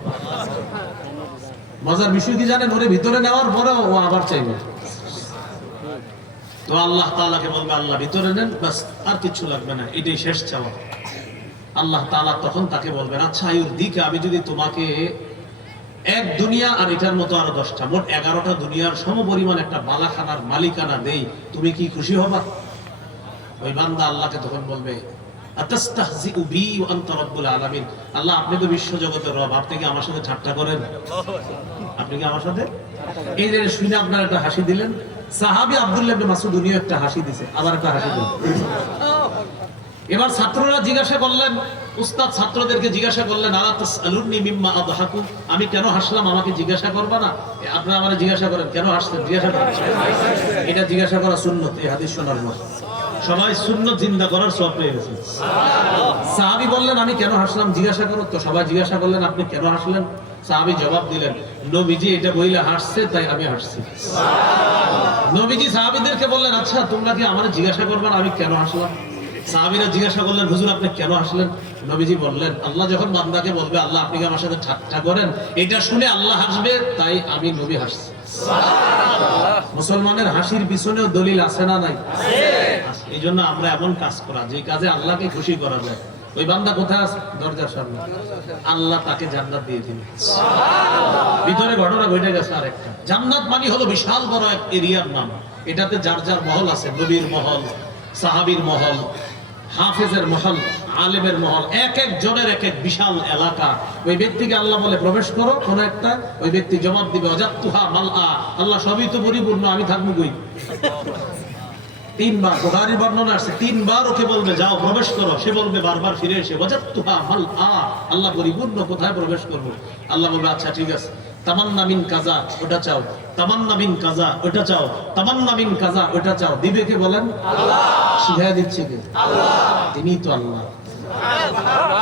মজার বিষয় কি জানেন, ওরে ভিতরে নেওয়ার পরে ও আবার চাইবে। তো আল্লাহ তাআলাকে বলবে আল্লাহ ভিতরে নেন, বাস আর কিছু লাগবে না, এটাই শেষ চাওয়া। আল্লাহ তাআলা তখন তাকে বলবেন, আচ্ছা আয়ুর দিকে আমি যদি তোমাকে এক দুনিয়া আর এটার মতো আরো 10টা, মোট 11টা দুনিয়ার সমপরিমাণ একটা বালাখানার মালিকানা দেই, তুমি কি খুশি হবা? ওই বান্দা আল্লাহকে তখন বলবে, আতাস্তাহজিউ বি ওয়া আনতা রাব্বুল আলামিন, আল্লাহ আপনি তো বিশ্ব জগতের রব, আপনি কি আমার সাথে ঠাট্টা করেন? আপনি কি আমার সাথে? এই যে শুনে আপনারা একটা হাসি দিলেন, সাহাবী আব্দুল্লাহ ইবনে মাসউদ উনিও একটা হাসি দিছে, আবার একটা হাসি দিলেন। এবার ছাত্ররা জিজ্ঞাসা করলেন, উস্তাদ ছাত্রদেরকে জিজ্ঞাসা করলেন, আলা তাসআলুনি মিম্মা আদহাকু, আমি কেন হাসলাম আমাকে জিজ্ঞাসা করবা না? আপনারা আমারে জিজ্ঞাসা করেন কেন হাসলেন, জিজ্ঞাসা করেন। এটা জিজ্ঞাসা করা সুন্নত, এই হাদিস শোনার পর সবাই সুন্নত জিন্দা করার সওয়াব পেয়ে গেছে। সাহাবী বললেন, আমি কেন হাসলাম জিজ্ঞাসা করো তো। সবাই জিজ্ঞাসা করলেন, আপনি কেন হাসলেন? সাহাবী জবাব দিলেন, নবীজি এটা বইলে হাসছে তাই আমি হাসছি। নবীজি সাহাবীদেরকে বললেন, আচ্ছা তোমরা কি আমারে জিজ্ঞাসা করবে না আমি কেন হাসলাম? সাহাবীরা জিজ্ঞাসা করলেন, হুজুর আপনি কেন হাসলেন? নবীজি বললেন, আল্লাহ যখন বান্দাকে বলবে আল্লাহ আপনি কি আমার সাথে ঠাট্টা করেন, এটা শুনে আল্লাহ হাসবে তাই আমি নবী হাসছি। মুসলমানের হাসির পিছনেও দলিল আছে না নাই? এই জন্য আমরা এমন কাজ করা যে কাজে আল্লাহকে খুশি করা যায়। ওই বান্দা কোথায় আছে? দরজার সামনে। আল্লাহ তাকে জান্নাত দিয়ে দিবেন। ভিতরে ঘটনা ঘটে গেছে আরেকটা। জান্নাত মানে হলো বিশাল বড় এক এরিয়ার নাম। এটাতে যার যার মহল আছে, নবীর মহল, সাহাবীর মহল, হাফেজের মহল, আলেমের মহল, এক এক জনের এক এক বিশাল এলাকা। ওই ব্যক্তিকে আল্লাহ বলে প্রবেশ করো কোন একটা, ওই ব্যক্তি জবাব দিবে ওয়াজাতুহা মালআ, আল্লাহ সবই তো পরিপূর্ণ, আমি থাকবো কই? তিনবার বুখারীর বর্ণনা আছে, তিনবার ওকে বলবে যাও প্রবেশ করো, সে বলবে বারবার ফিরে এসে ওয়াজাতুহা মালআ, আল্লাহ পরিপূর্ণ, কোথায় প্রবেশ করব? আল্লাহ বলবে আচ্ছা ঠিক আছে, তামান্না মিন কাজা ওটা চাও, তামান্না মিন কাজা ওটা চাও, তামান্না মিন কাজা ওটা চাও। দিবে কে বলেন? আল্লাহ। শিখায়া দিচ্ছে কে? আল্লাহ। তিনিই তো আল্লাহ।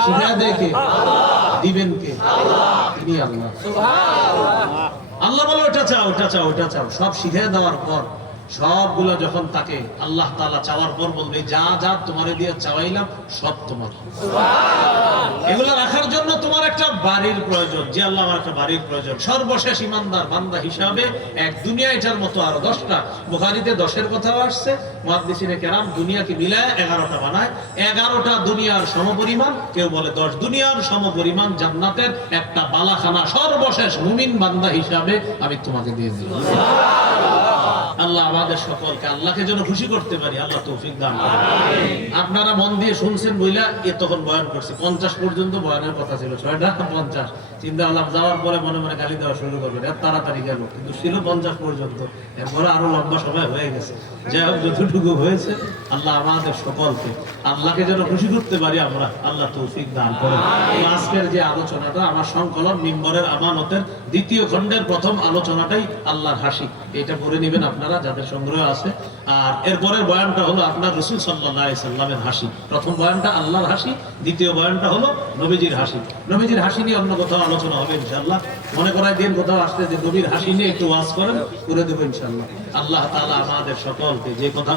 শিখায়া দেয় কে? আল্লাহ। দিবেন কে? আল্লাহ। তিনি আল্লাহ। সুবহানাল্লাহ। আল্লাহ বলে ওটা চাও, ওটা চাও, ওটা চাও। সব শিখায়া দেওয়ার পর সবগুলো যখন তাকে আল্লাহ তাআলা চাওয়ার পর বলবে, যা যা তোমারে দিয়ে চাওয়াইলাম সব তোমার। সুবহানাল্লাহ। এগুলো রাখার জন্য তোমার একটা বাড়ির প্রয়োজন। যে আল্লাহ আমার একটা বাড়ির প্রয়োজন। সর্বশেষ ইমানদার বান্দা হিসাবে এক দুনিয়া এটার মতো আরো 10টা। বুখারীতে 10-এর কথাও আসছে, মুহাদ্দিসিনে কেরাম দুনিয়াকে মিলায় 11টা বানায়। 11টা দুনিয়ার সমপরিমাণ, কেউ বলে 10 দুনিয়ার সমপরিমাণ জান্নাতের একটা বালাখানা সর্বশেষ মুমিন বান্দা হিসাবে আমি তোমাকে দিয়ে দিলাম। আল্লাহ আমাদের সকলকে আল্লাহকে যেন খুশি করতে পারি, আল্লাহ তৌফিক দান করেন। আপনারা মন দিয়ে শুনছেন বইলা এ তখন বয়ান করছে, 50 পর্যন্ত বয়ানের কথা ছিল, 6টা 50। চিন্তা করলাম যাওয়ার পরে মনে মনে গালি দেওয়া শুরু করবেন, এত তাড়াতাড়ি গেল, কিন্তু ছিল 50 পর্যন্ত। এরপরে আরো লম্বা সময় হয়ে গেছে। যাই হোক, যতটুকু হয়েছে আল্লাহ আমাদের সকলকে আল্লাহকে যেন খুশি করতে পারি আমরা, আল্লাহ তৌফিক দান করেন। আজকের যে আলোচনাটা আমার সংকলন মিম্বরের আমানতের 2য় খণ্ডের প্রথম আলোচনাটাই আল্লাহর হাসি। এটা পড়ে নেবেন আপনারা যাদের সংগ্রহ আছে। আর এরপরের বয়ানটা হলো আপনার রাসূল সাল্লাল্লাহু আলাইহি সাল্লামের হাসি। প্রথম বয়ানটা আল্লাহর হাসি, দ্বিতীয় বয়ানটা হলো নবীজির হাসি। নবীজির হাসি নিয়ে অন্য কোথাও আলোচনা হবে ইনশাআল্লাহ। মনে করাই দিন কোথাও আসতে যে নবীর হাসি নিয়ে একটু ওয়াজ করেন, করে দেবো ইনশাআল্লাহ। আল্লাহ তাআলা আমাদের সকলকে যে কথা